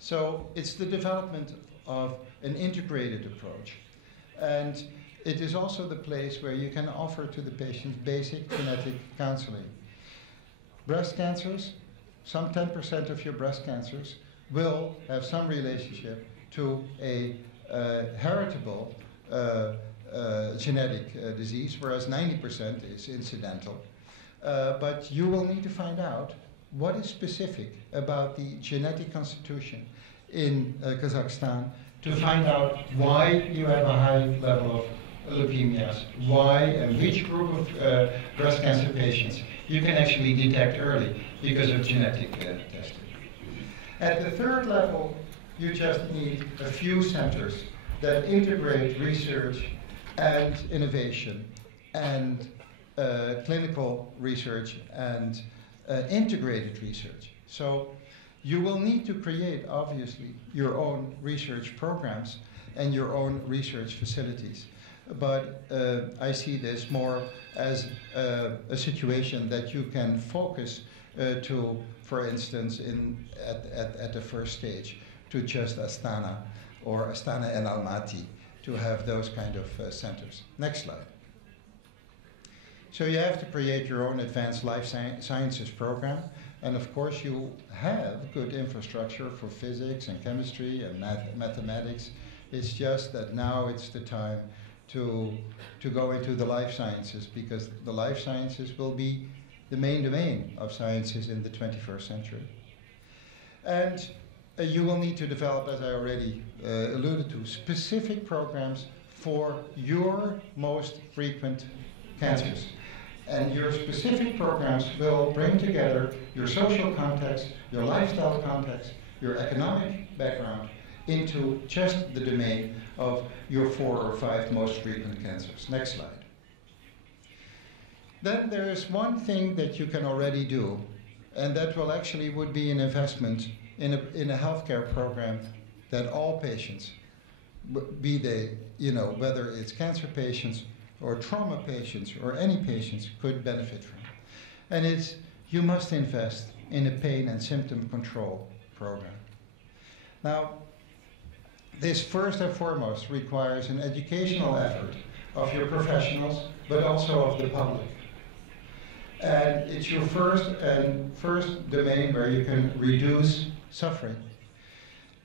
So it's the development of an integrated approach. And it is also the place where you can offer to the patients basic genetic counseling. Breast cancers, some 10% of your breast cancers will have some relationship to a heritable genetic disease, whereas 90% is incidental. But you will need to find out what is specific about the genetic constitution in Kazakhstan to find out why you have a high level of leukemias, why and which group of breast cancer patients you can actually detect early because of genetic testing. At the third level, you just need a few centers that integrate research and innovation and clinical research and integrated research. So you will need to create, obviously, your own research programs and your own research facilities. But I see this more as a situation that you can focus to, for instance, at the first stage, to just Astana or Astana and Almaty, to have those kind of centers. Next slide. So you have to create your own advanced life sciences program. And of course, you have good infrastructure for physics and chemistry and mathematics. It's just that now it's the time to go into the life sciences, because the life sciences will be the main domain of sciences in the 21st century. And you will need to develop, as I already alluded to, specific programs for your most frequent cancers. And your specific programs will bring together your social context, your lifestyle context, your economic background, into just the domain of your 4 or 5 most frequent cancers. Next slide. Then there is one thing that you can already do, and that would be an investment in a healthcare program that all patients, be they, whether it's cancer patients or trauma patients or any patients, could benefit from. And it's, you must invest in a pain and symptom control program. Now, this first and foremost requires an educational effort of your professionals, but also of the public. And it's your first domain where you can reduce suffering.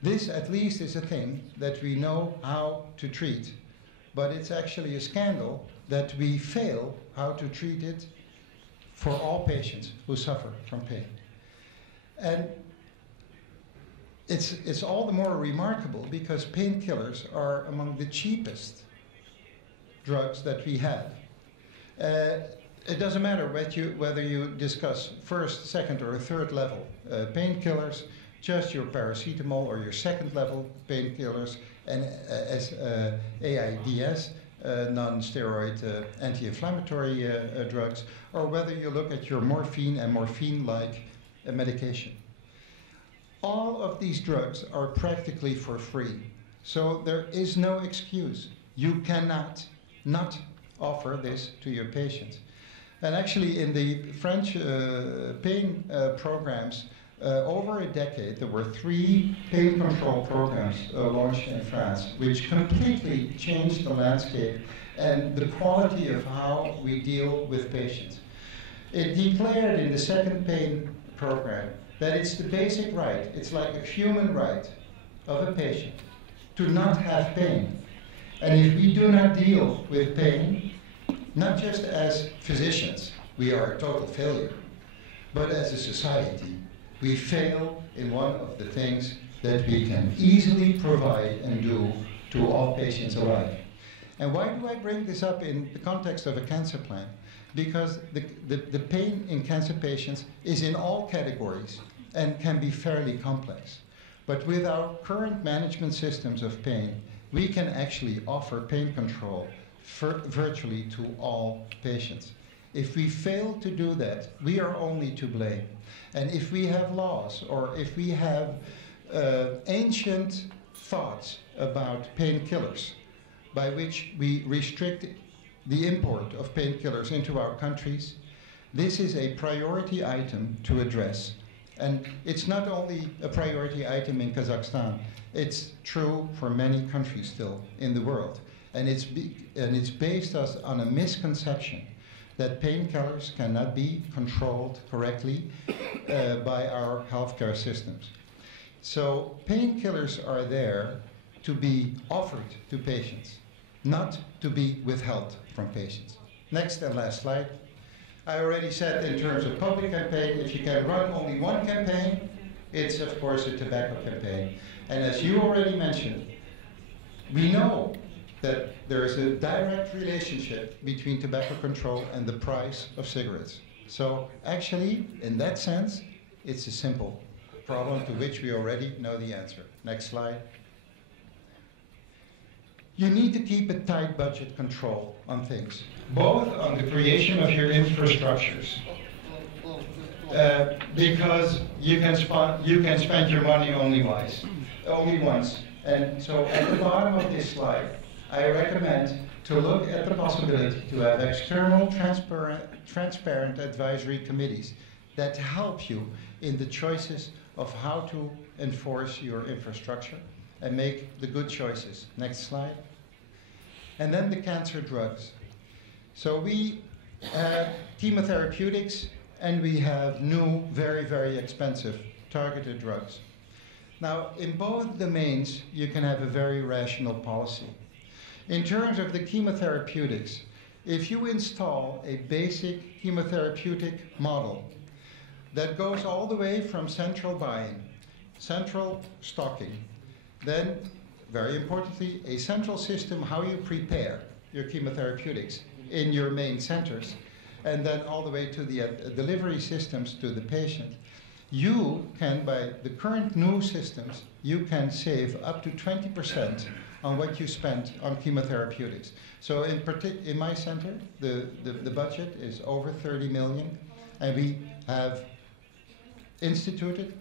This, at least, is a thing that we know how to treat, but it's actually a scandal that we fail how to treat it for all patients who suffer from pain. And it's all the more remarkable because painkillers are among the cheapest drugs that we have. It doesn't matter whether you discuss first, second, or third level painkillers, just your paracetamol or your second level painkillers, and as AIDS, non-steroid anti-inflammatory drugs, or whether you look at your morphine and morphine-like medication. All of these drugs are practically for free, so there is no excuse. You cannot not offer this to your patients. And actually, in the French pain programs, over a decade, there were 3 pain control programs launched in France, which completely changed the landscape and the quality of how we deal with patients. It declared in the second pain program that it's the basic right, it's like a human right of a patient to not have pain. And if we do not deal with pain, not just as physicians, we are a total failure, but as a society, we fail in one of the things that we can easily provide and do to all patients alike. And why do I bring this up in the context of a cancer plan? Because the pain in cancer patients is in all categories and can be fairly complex. But with our current management systems of pain, we can actually offer pain control virtually to all patients. If we fail to do that, we are only to blame. And if we have laws, or if we have ancient thoughts about painkillers, by which we restrict the import of painkillers into our countries, this is a priority item to address. And it's not only a priority item in Kazakhstan, it's true for many countries still in the world. And it's based on a misconception that painkillers cannot be controlled correctly by our healthcare systems. So painkillers are there to be offered to patients, not to be withheld from patients. Next and last slide. I already said in terms of public campaign, if you can run only one campaign, it's of course a tobacco campaign. And as you already mentioned, we know that there is a direct relationship between tobacco control and the price of cigarettes. So actually, in that sense, it's a simple problem to which we already know the answer. Next slide. You need to keep a tight budget control on things, both on the creation of your infrastructures, because you can spend your money only once. And so at the bottom of this slide, I recommend to look at the possibility to have external, transparent advisory committees that help you in the choices of how to enforce your infrastructure and make the good choices. Next slide. And then the cancer drugs. So we have chemotherapeutics and we have new, very, very expensive targeted drugs. Now, in both domains, you can have a very rational policy. In terms of the chemotherapeutics, if you install a basic chemotherapeutic model that goes all the way from central buying, central stocking, then, very importantly, a central system how you prepare your chemotherapeutics in your main centers, and then all the way to the delivery systems to the patient. You can, by the current new systems, you can save up to 20% on what you spend on chemotherapeutics. So in my center, the budget is over 30 million, and we have instituted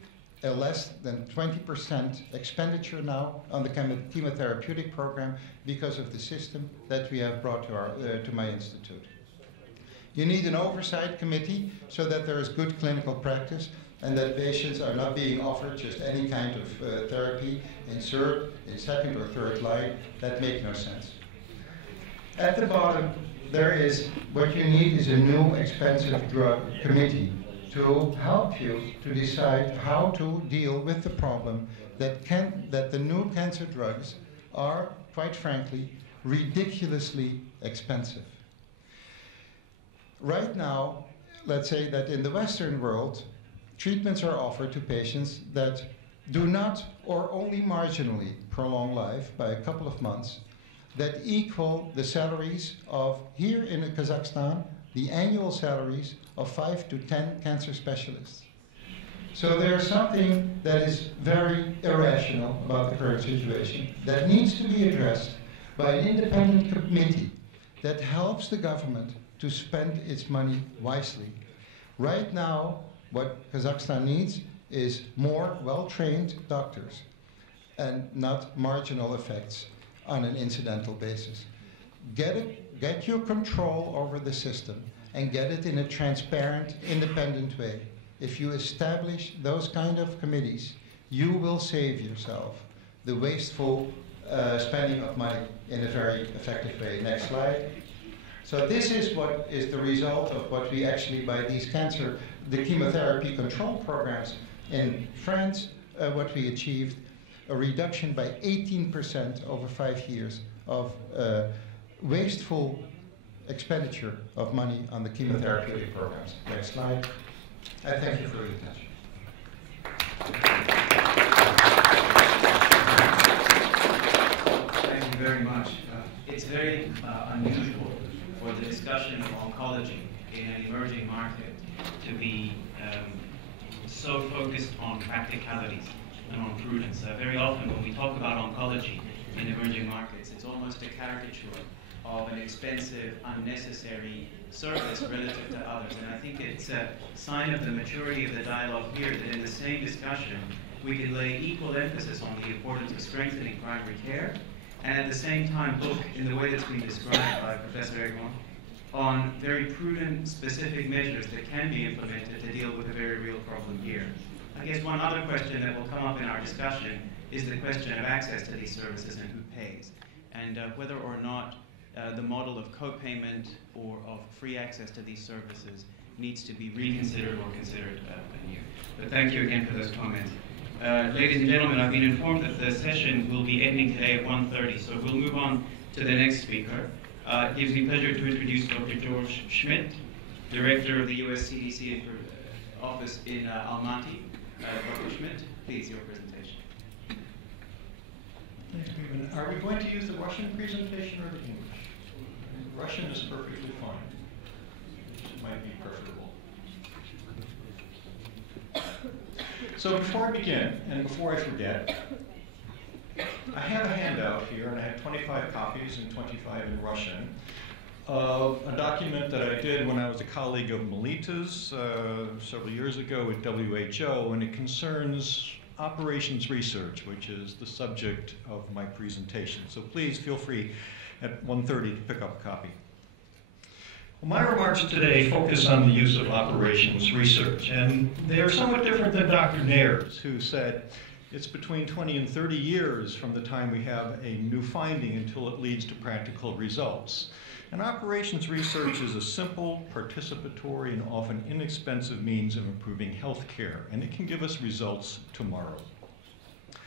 a less than 20% expenditure now on the chemotherapeutic program because of the system that we have brought to my institute. You need an oversight committee so that there is good clinical practice and that patients are not being offered just any kind of therapy in second or third line. That makes no sense. At the bottom, there is what you need is a new expensive drug committee to help you to decide how to deal with the problem that the new cancer drugs are, quite frankly, ridiculously expensive. Right now, let's say that in the Western world, treatments are offered to patients that do not or only marginally prolong life by a couple of months, that equal the salaries of, here in Kazakhstan, the annual salaries of 5 to 10 cancer specialists. So there's something that is very irrational about the current situation that needs to be addressed by an independent committee that helps the government to spend its money wisely. Right now, what Kazakhstan needs is more well-trained doctors and not marginal effects on an incidental basis. Get your control over the system and get it in a transparent, independent way. If you establish those kind of committees, you will save yourself the wasteful spending of money in a very effective way. Next slide. So this is what is the result of what we actually, by these the chemotherapy control programs in France, what we achieved, a reduction by 18% over 5 years of wasteful expenditure of money on the chemotherapeutic programs. Next slide. I thank you for your attention. Thank you very much. It's very unusual for the discussion of oncology in an emerging market to be so focused on practicalities and on prudence. Very often when we talk about oncology in emerging markets, it's almost a caricature of an expensive, unnecessary service relative to others. And I think it's a sign of the maturity of the dialogue here that in the same discussion, we can lay equal emphasis on the importance of strengthening primary care, and at the same time look, in the way that's been described by Professor Egmont, on very prudent, specific measures that can be implemented to deal with a very real problem here. I guess one other question that will come up in our discussion is the question of access to these services and who pays, and whether or not the model of co-payment or of free access to these services needs to be reconsidered or considered anew. But thank you again for those comments. Ladies and gentlemen, I've been informed that the session will be ending today at 1:30, so we'll move on to the next speaker. It gives me pleasure to introduce Dr. George Schmidt, Director of the US CDC office in Almaty. Dr. Schmidt, please, your presentation. Thanks, Stephen. Are we going to use the Russian presentation or the English? Russian is perfectly fine. It might be preferable. So before I begin, and before I forget, I have a handout here, and I have 25 copies and 25 in Russian, of a document that I did when I was a colleague of Melita's several years ago at WHO, and it concerns operations research, which is the subject of my presentation. So please feel free at 1:30 to pick up a copy. Well, my remarks today focus on the use of operations research, and they are somewhat different than Dr. Nair's, who said it's between 20 and 30 years from the time we have a new finding until it leads to practical results. And operations research is a simple, participatory, and often inexpensive means of improving health care, and it can give us results tomorrow.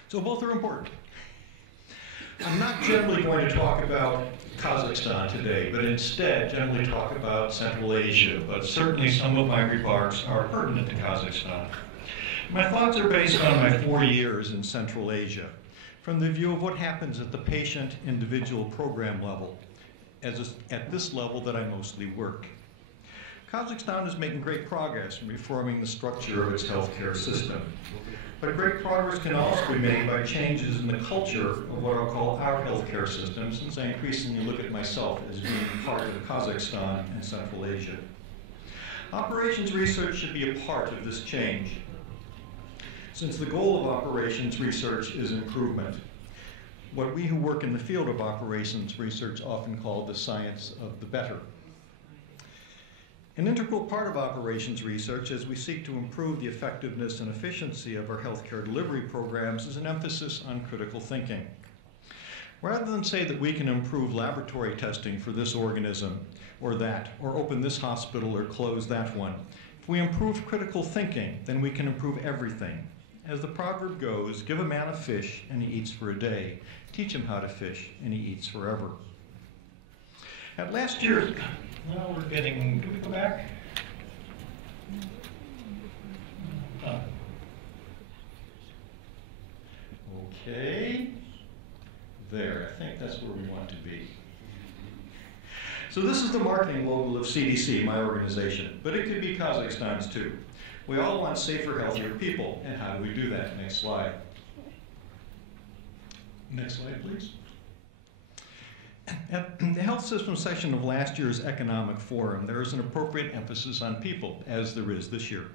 So both are important. I'm not generally going to talk about Kazakhstan today, but instead generally talk about Central Asia, but certainly some of my remarks are pertinent to Kazakhstan. My thoughts are based on my 4 years in Central Asia, from the view of what happens at the patient individual program level, at this level that I mostly work. Kazakhstan is making great progress in reforming the structure of its healthcare system. But great progress can also be made by changes in the culture of what I'll call our healthcare system, since I increasingly look at myself as being part of Kazakhstan and Central Asia. Operations research should be a part of this change, since the goal of operations research is improvement. What we who work in the field of operations research often call the science of the better. An integral part of operations research as we seek to improve the effectiveness and efficiency of our healthcare delivery programs is an emphasis on critical thinking. Rather than say that we can improve laboratory testing for this organism or that, or open this hospital or close that one, if we improve critical thinking, then we can improve everything. As the proverb goes, give a man a fish and he eats for a day. Teach him how to fish and he eats forever. At last year's, well, we're getting, do we go back? Okay. There, I think that's where we want to be. So this is the marketing logo of CDC, my organization, but it could be Kazakhstan's too. We all want safer, healthier people, and how do we do that? Next slide. Next slide, please. At the health system session of last year's economic forum, there is an appropriate emphasis on people, as there is this year.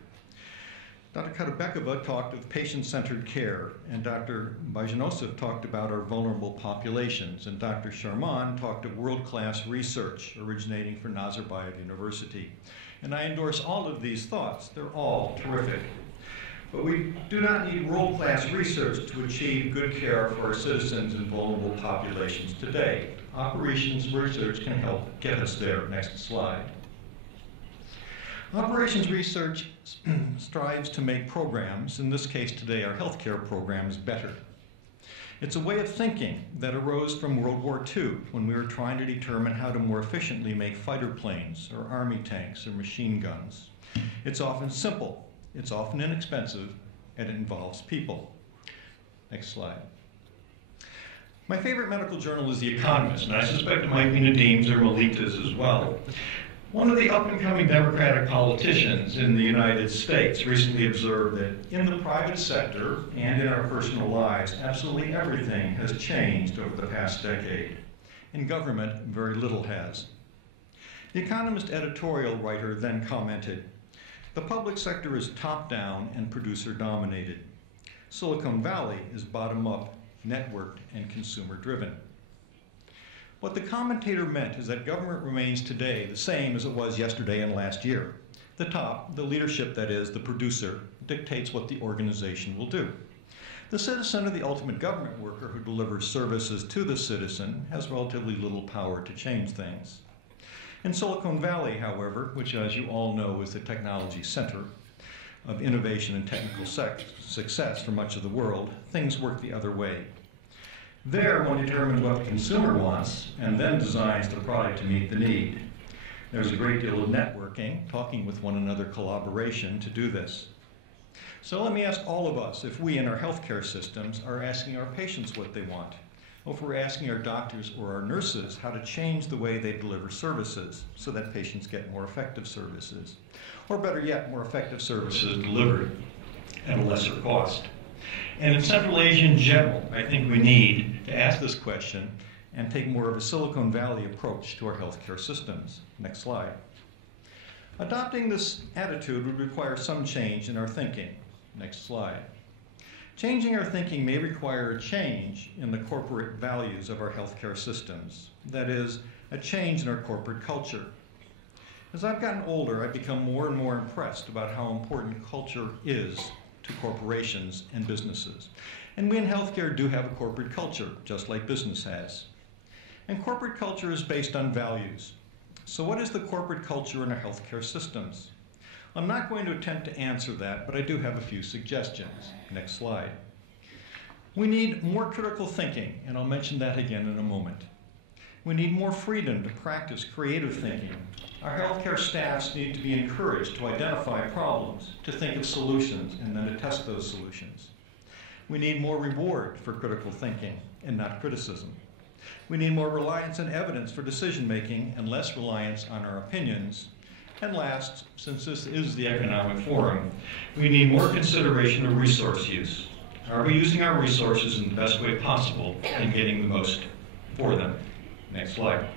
Dr. Katabekova talked of patient-centered care, and Dr. Bajanosov talked about our vulnerable populations, and Dr. Sharman talked of world-class research originating from Nazarbayev University. And I endorse all of these thoughts. They're all terrific. But we do not need world-class research to achieve good care for our citizens in vulnerable populations today. Operations research can help get us there. Next slide. Operations research strives to make programs, in this case today our healthcare programs, better. It's a way of thinking that arose from World War II when we were trying to determine how to more efficiently make fighter planes or army tanks or machine guns. It's often simple, it's often inexpensive, and it involves people. Next slide. My favorite medical journal is The Economist, and I suspect it might be Nadim's or Melita's as well. One of the up-and-coming Democratic politicians in the United States recently observed that in the private sector and in our personal lives, absolutely everything has changed over the past decade. In government, very little has. The Economist editorial writer then commented, "The public sector is top-down and producer-dominated. Silicon Valley is bottom-up, networked, and consumer-driven." What the commentator meant is that government remains today the same as it was yesterday and last year. The top, the leadership that is, the producer, dictates what the organization will do. The citizen or the ultimate government worker who delivers services to the citizen has relatively little power to change things. In Silicon Valley, however, which as you all know is the technology center of innovation and technical success for much of the world, things work the other way. There, one determines what the consumer wants and then designs the product to meet the need. There's a great deal of networking, talking with one another, collaboration to do this. So let me ask all of us if we in our healthcare systems are asking our patients what they want, or if we're asking our doctors or our nurses how to change the way they deliver services so that patients get more effective services, or better yet, more effective services delivered at a lesser cost. And in Central Asia in general, I think we need to ask this question and take more of a Silicon Valley approach to our healthcare systems. Next slide. Adopting this attitude would require some change in our thinking. Next slide. Changing our thinking may require a change in the corporate values of our healthcare systems. That is, a change in our corporate culture. As I've gotten older, I've become more and more impressed about how important culture is to corporations and businesses. And we in healthcare do have a corporate culture, just like business has. And corporate culture is based on values. So what is the corporate culture in our healthcare systems? I'm not going to attempt to answer that, but I do have a few suggestions. Next slide. We need more critical thinking, and I'll mention that again in a moment. We need more freedom to practice creative thinking. Our healthcare staffs need to be encouraged to identify problems, to think of solutions, and then to test those solutions. We need more reward for critical thinking and not criticism. We need more reliance on evidence for decision making and less reliance on our opinions. And last, since this is the economic forum, we need more consideration of resource use. Are we using our resources in the best way possible and getting the most for them? Next slide.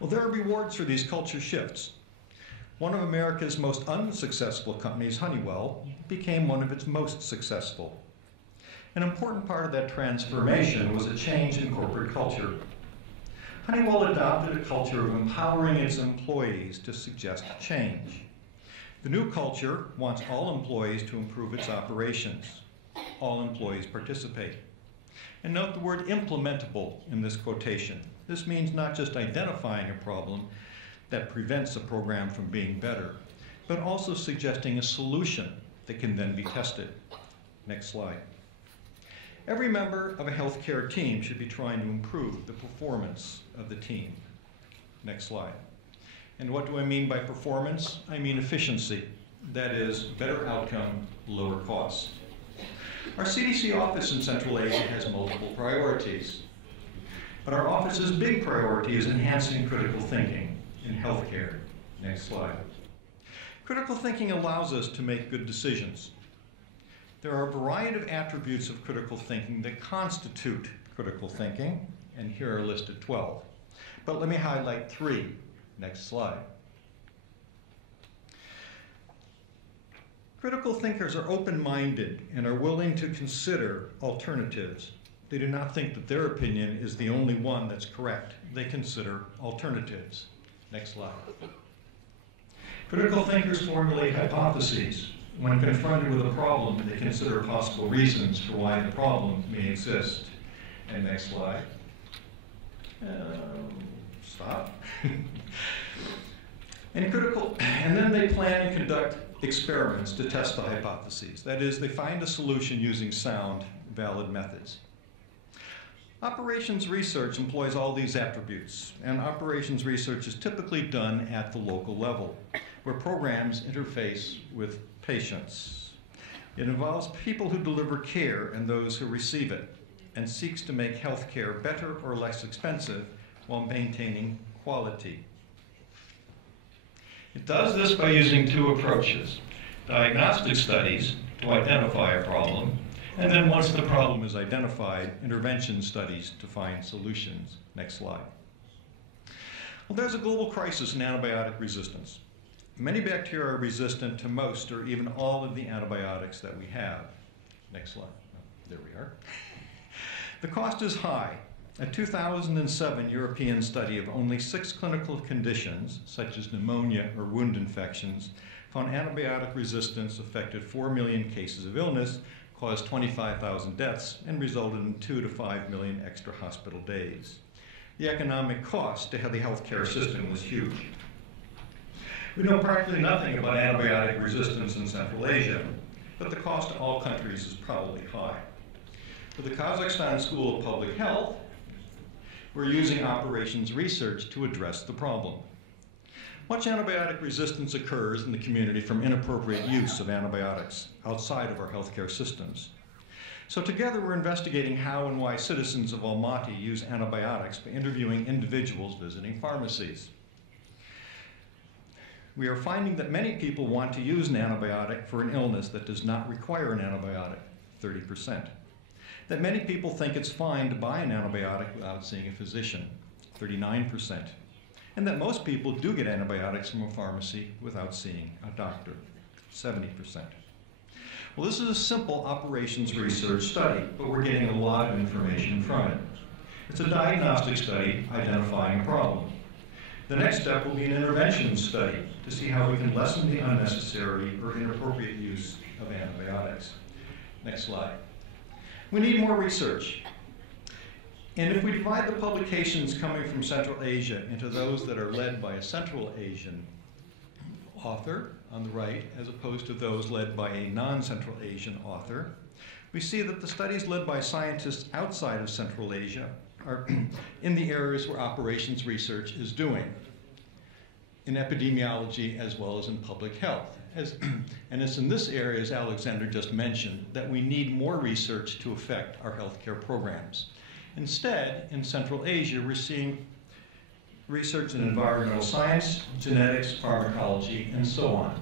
Well, there are rewards for these culture shifts. One of America's most unsuccessful companies, Honeywell, became one of its most successful. An important part of that transformation was a change in corporate culture. Honeywell adopted a culture of empowering its employees to suggest change. The new culture wants all employees to improve its operations. All employees participate. And note the word implementable in this quotation. This means not just identifying a problem that prevents a program from being better, but also suggesting a solution that can then be tested. Next slide. Every member of a healthcare team should be trying to improve the performance of the team. Next slide. And what do I mean by performance? I mean efficiency. That is, better outcome, lower cost. Our CDC office in Central Asia has multiple priorities. But our office's big priority is enhancing critical thinking in healthcare. Next slide. Critical thinking allows us to make good decisions. There are a variety of attributes of critical thinking that constitute critical thinking, and here are listed 12. But let me highlight 3. Next slide. Critical thinkers are open-minded and are willing to consider alternatives. They do not think that their opinion is the only one that's correct. They consider alternatives. Next slide. Critical thinkers formulate hypotheses. When confronted with a problem, they consider possible reasons for why the problem may exist. And next slide. Stop. And then they plan and conduct experiments to test the hypotheses. That is, they find a solution using sound, valid methods. Operations research employs all these attributes, and operations research is typically done at the local level, where programs interface with patients. It involves people who deliver care and those who receive it, and seeks to make health care better or less expensive while maintaining quality. It does this by using 2 approaches: diagnostic studies to identify a problem, and then once the problem is identified, intervention studies to find solutions. Next slide. Well, there's a global crisis in antibiotic resistance. Many bacteria are resistant to most or even all of the antibiotics that we have. Next slide. Oh, there we are. The cost is high. A 2007 European study of only 6 clinical conditions, such as pneumonia or wound infections, found antibiotic resistance affected 4 million cases of illness, caused 25,000 deaths, and resulted in 2 to 5 million extra hospital days. The economic cost to the healthcare system was huge. We know practically nothing about antibiotic resistance in Central Asia, but the cost to all countries is probably high. For the Kazakhstan School of Public Health, we're using operations research to address the problem. Much antibiotic resistance occurs in the community from inappropriate use of antibiotics outside of our healthcare systems. So together we're investigating how and why citizens of Almaty use antibiotics by interviewing individuals visiting pharmacies. We are finding that many people want to use an antibiotic for an illness that does not require an antibiotic, 30%. That many people think it's fine to buy an antibiotic without seeing a physician, 39%. And that most people do get antibiotics from a pharmacy without seeing a doctor, 70%. Well, this is a simple operations research study, but we're getting a lot of information from it. It's a diagnostic study identifying a problem. The next step will be an intervention study to see how we can lessen the unnecessary or inappropriate use of antibiotics. Next slide. We need more research. And if we divide the publications coming from Central Asia into those that are led by a Central Asian author on the right, as opposed to those led by a non-Central Asian author, we see that the studies led by scientists outside of Central Asia are in the areas where operations research is doing, in epidemiology as well as in public health. And it's in this area, as Alexander just mentioned, that we need more research to affect our healthcare programs. Instead, in Central Asia, we're seeing research in environmental science, genetics, pharmacology, and so on.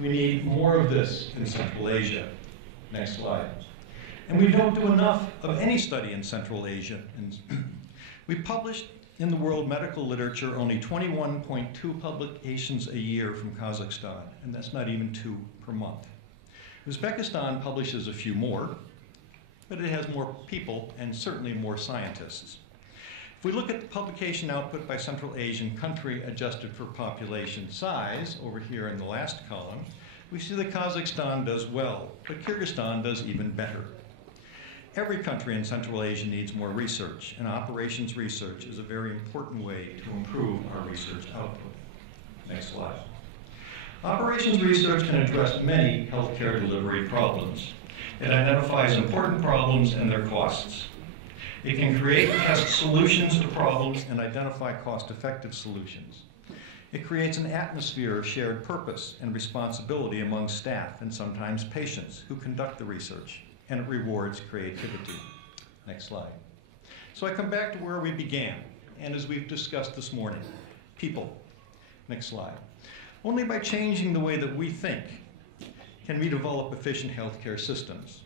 We need more of this in Central Asia. Next slide. And we don't do enough of any study in Central Asia. We published in the world medical literature only 21.2 publications a year from Kazakhstan, and that's not even 2 per month. Uzbekistan publishes a few more, but it has more people and certainly more scientists. If we look at the publication output by Central Asian country adjusted for population size, over here in the last column, we see that Kazakhstan does well, but Kyrgyzstan does even better. Every country in Central Asia needs more research, and operations research is a very important way to improve our research output. Next slide. Operations research can address many healthcare delivery problems. It identifies important problems and their costs. It can create and test solutions to problems and identify cost-effective solutions. It creates an atmosphere of shared purpose and responsibility among staff and sometimes patients who conduct the research, and it rewards creativity. Next slide. So I come back to where we began, and as we've discussed this morning, people. Next slide. Only by changing the way that we think can we develop efficient healthcare systems.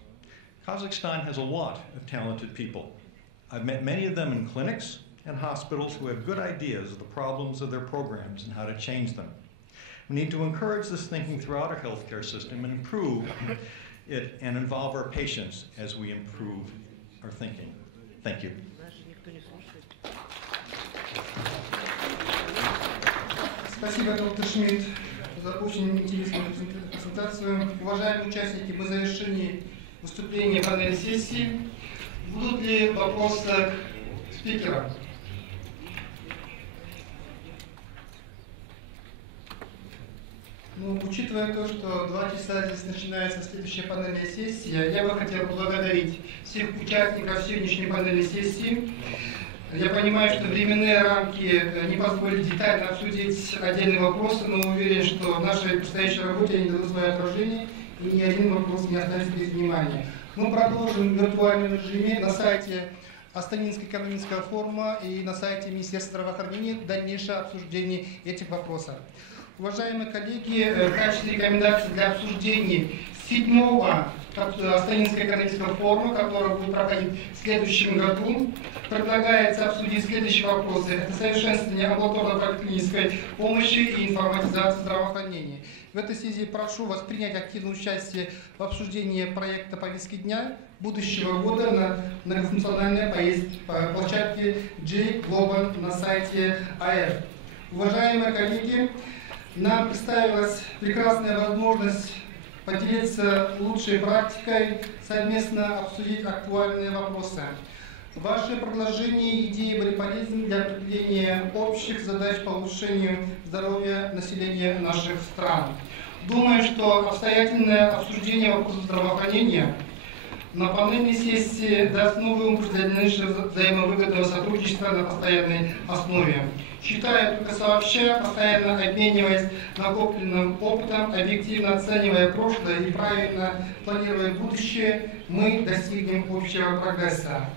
Kazakhstan has a lot of talented people. I've met many of them in clinics and hospitals who have good ideas of the problems of their programs and how to change them. We need to encourage this thinking throughout our healthcare system and improve it and involve our patients as we improve our thinking. Thank you. Спасибо, доктор Шмидт, за очень интересную презентацию. Уважаемые участники, по завершении выступления панели сессии будут ли вопросы к спикерам? Ну, учитывая то, что 2 часа здесь начинается следующая панельная сессия, я бы хотел поблагодарить всех участников сегодняшней панельной сессии. Я понимаю, что временные рамки не позволят детально обсудить отдельные вопросы, но уверен, что в нашей предстоящей работе они дадут свое отражение, и ни один вопрос не останется без внимания. Мы продолжим в виртуальном режиме на сайте Астанинского экономического форума и на сайте Министерства здравоохранения дальнейшее обсуждение этих вопросов. Уважаемые коллеги, в качестве рекомендаций для обсуждения 7-го Астанинского экономического форума, который будет проходить в следующем году, предлагается обсудить следующие вопросы. Это совершенствование амбулаторно-поликлинической помощи и информатизация здравоохранения. В этой связи прошу вас принять активное участие в обсуждении проекта повестки дня будущего года на многофункциональной площадке J-Global на сайте АЭФ. Уважаемые коллеги, нам представилась прекрасная возможность поделиться лучшей практикой, совместно обсудить актуальные вопросы. Ваши предложения и идеи были полезны для определения общих задач по улучшению здоровья населения наших стран. Думаю, что обстоятельное обсуждение вопросов здравоохранения на панельной сессии даст новый импульс для дальнейшего взаимовыгодного сотрудничества на постоянной основе. Считаю, только сообща, постоянно обмениваясь накопленным опытом, объективно оценивая прошлое и правильно планируя будущее, мы достигнем общего прогресса.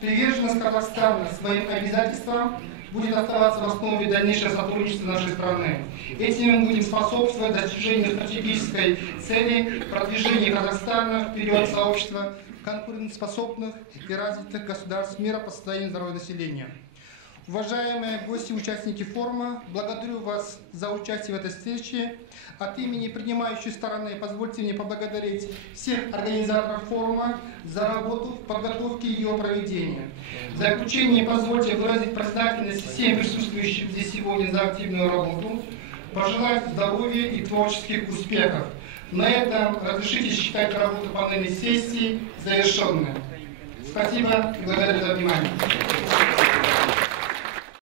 Приверженность Казахстана своим обязательствам будет оставаться в основе дальнейшего сотрудничества нашей страны. Этим мы будем способствовать достижению стратегической цели продвижения Казахстана вперед сообщества конкурентоспособных и развитых государств мира по состоянию здоровья населения. Уважаемые гости и участники форума, благодарю вас за участие в этой встрече. От имени принимающей стороны позвольте мне поблагодарить всех организаторов форума за работу в подготовке и его проведения. В заключение позвольте выразить признательность всем присутствующим здесь сегодня за активную работу, пожелать здоровья и творческих успехов. На этом разрешите считать работу панельной сессии завершенной. Спасибо и благодарю за внимание.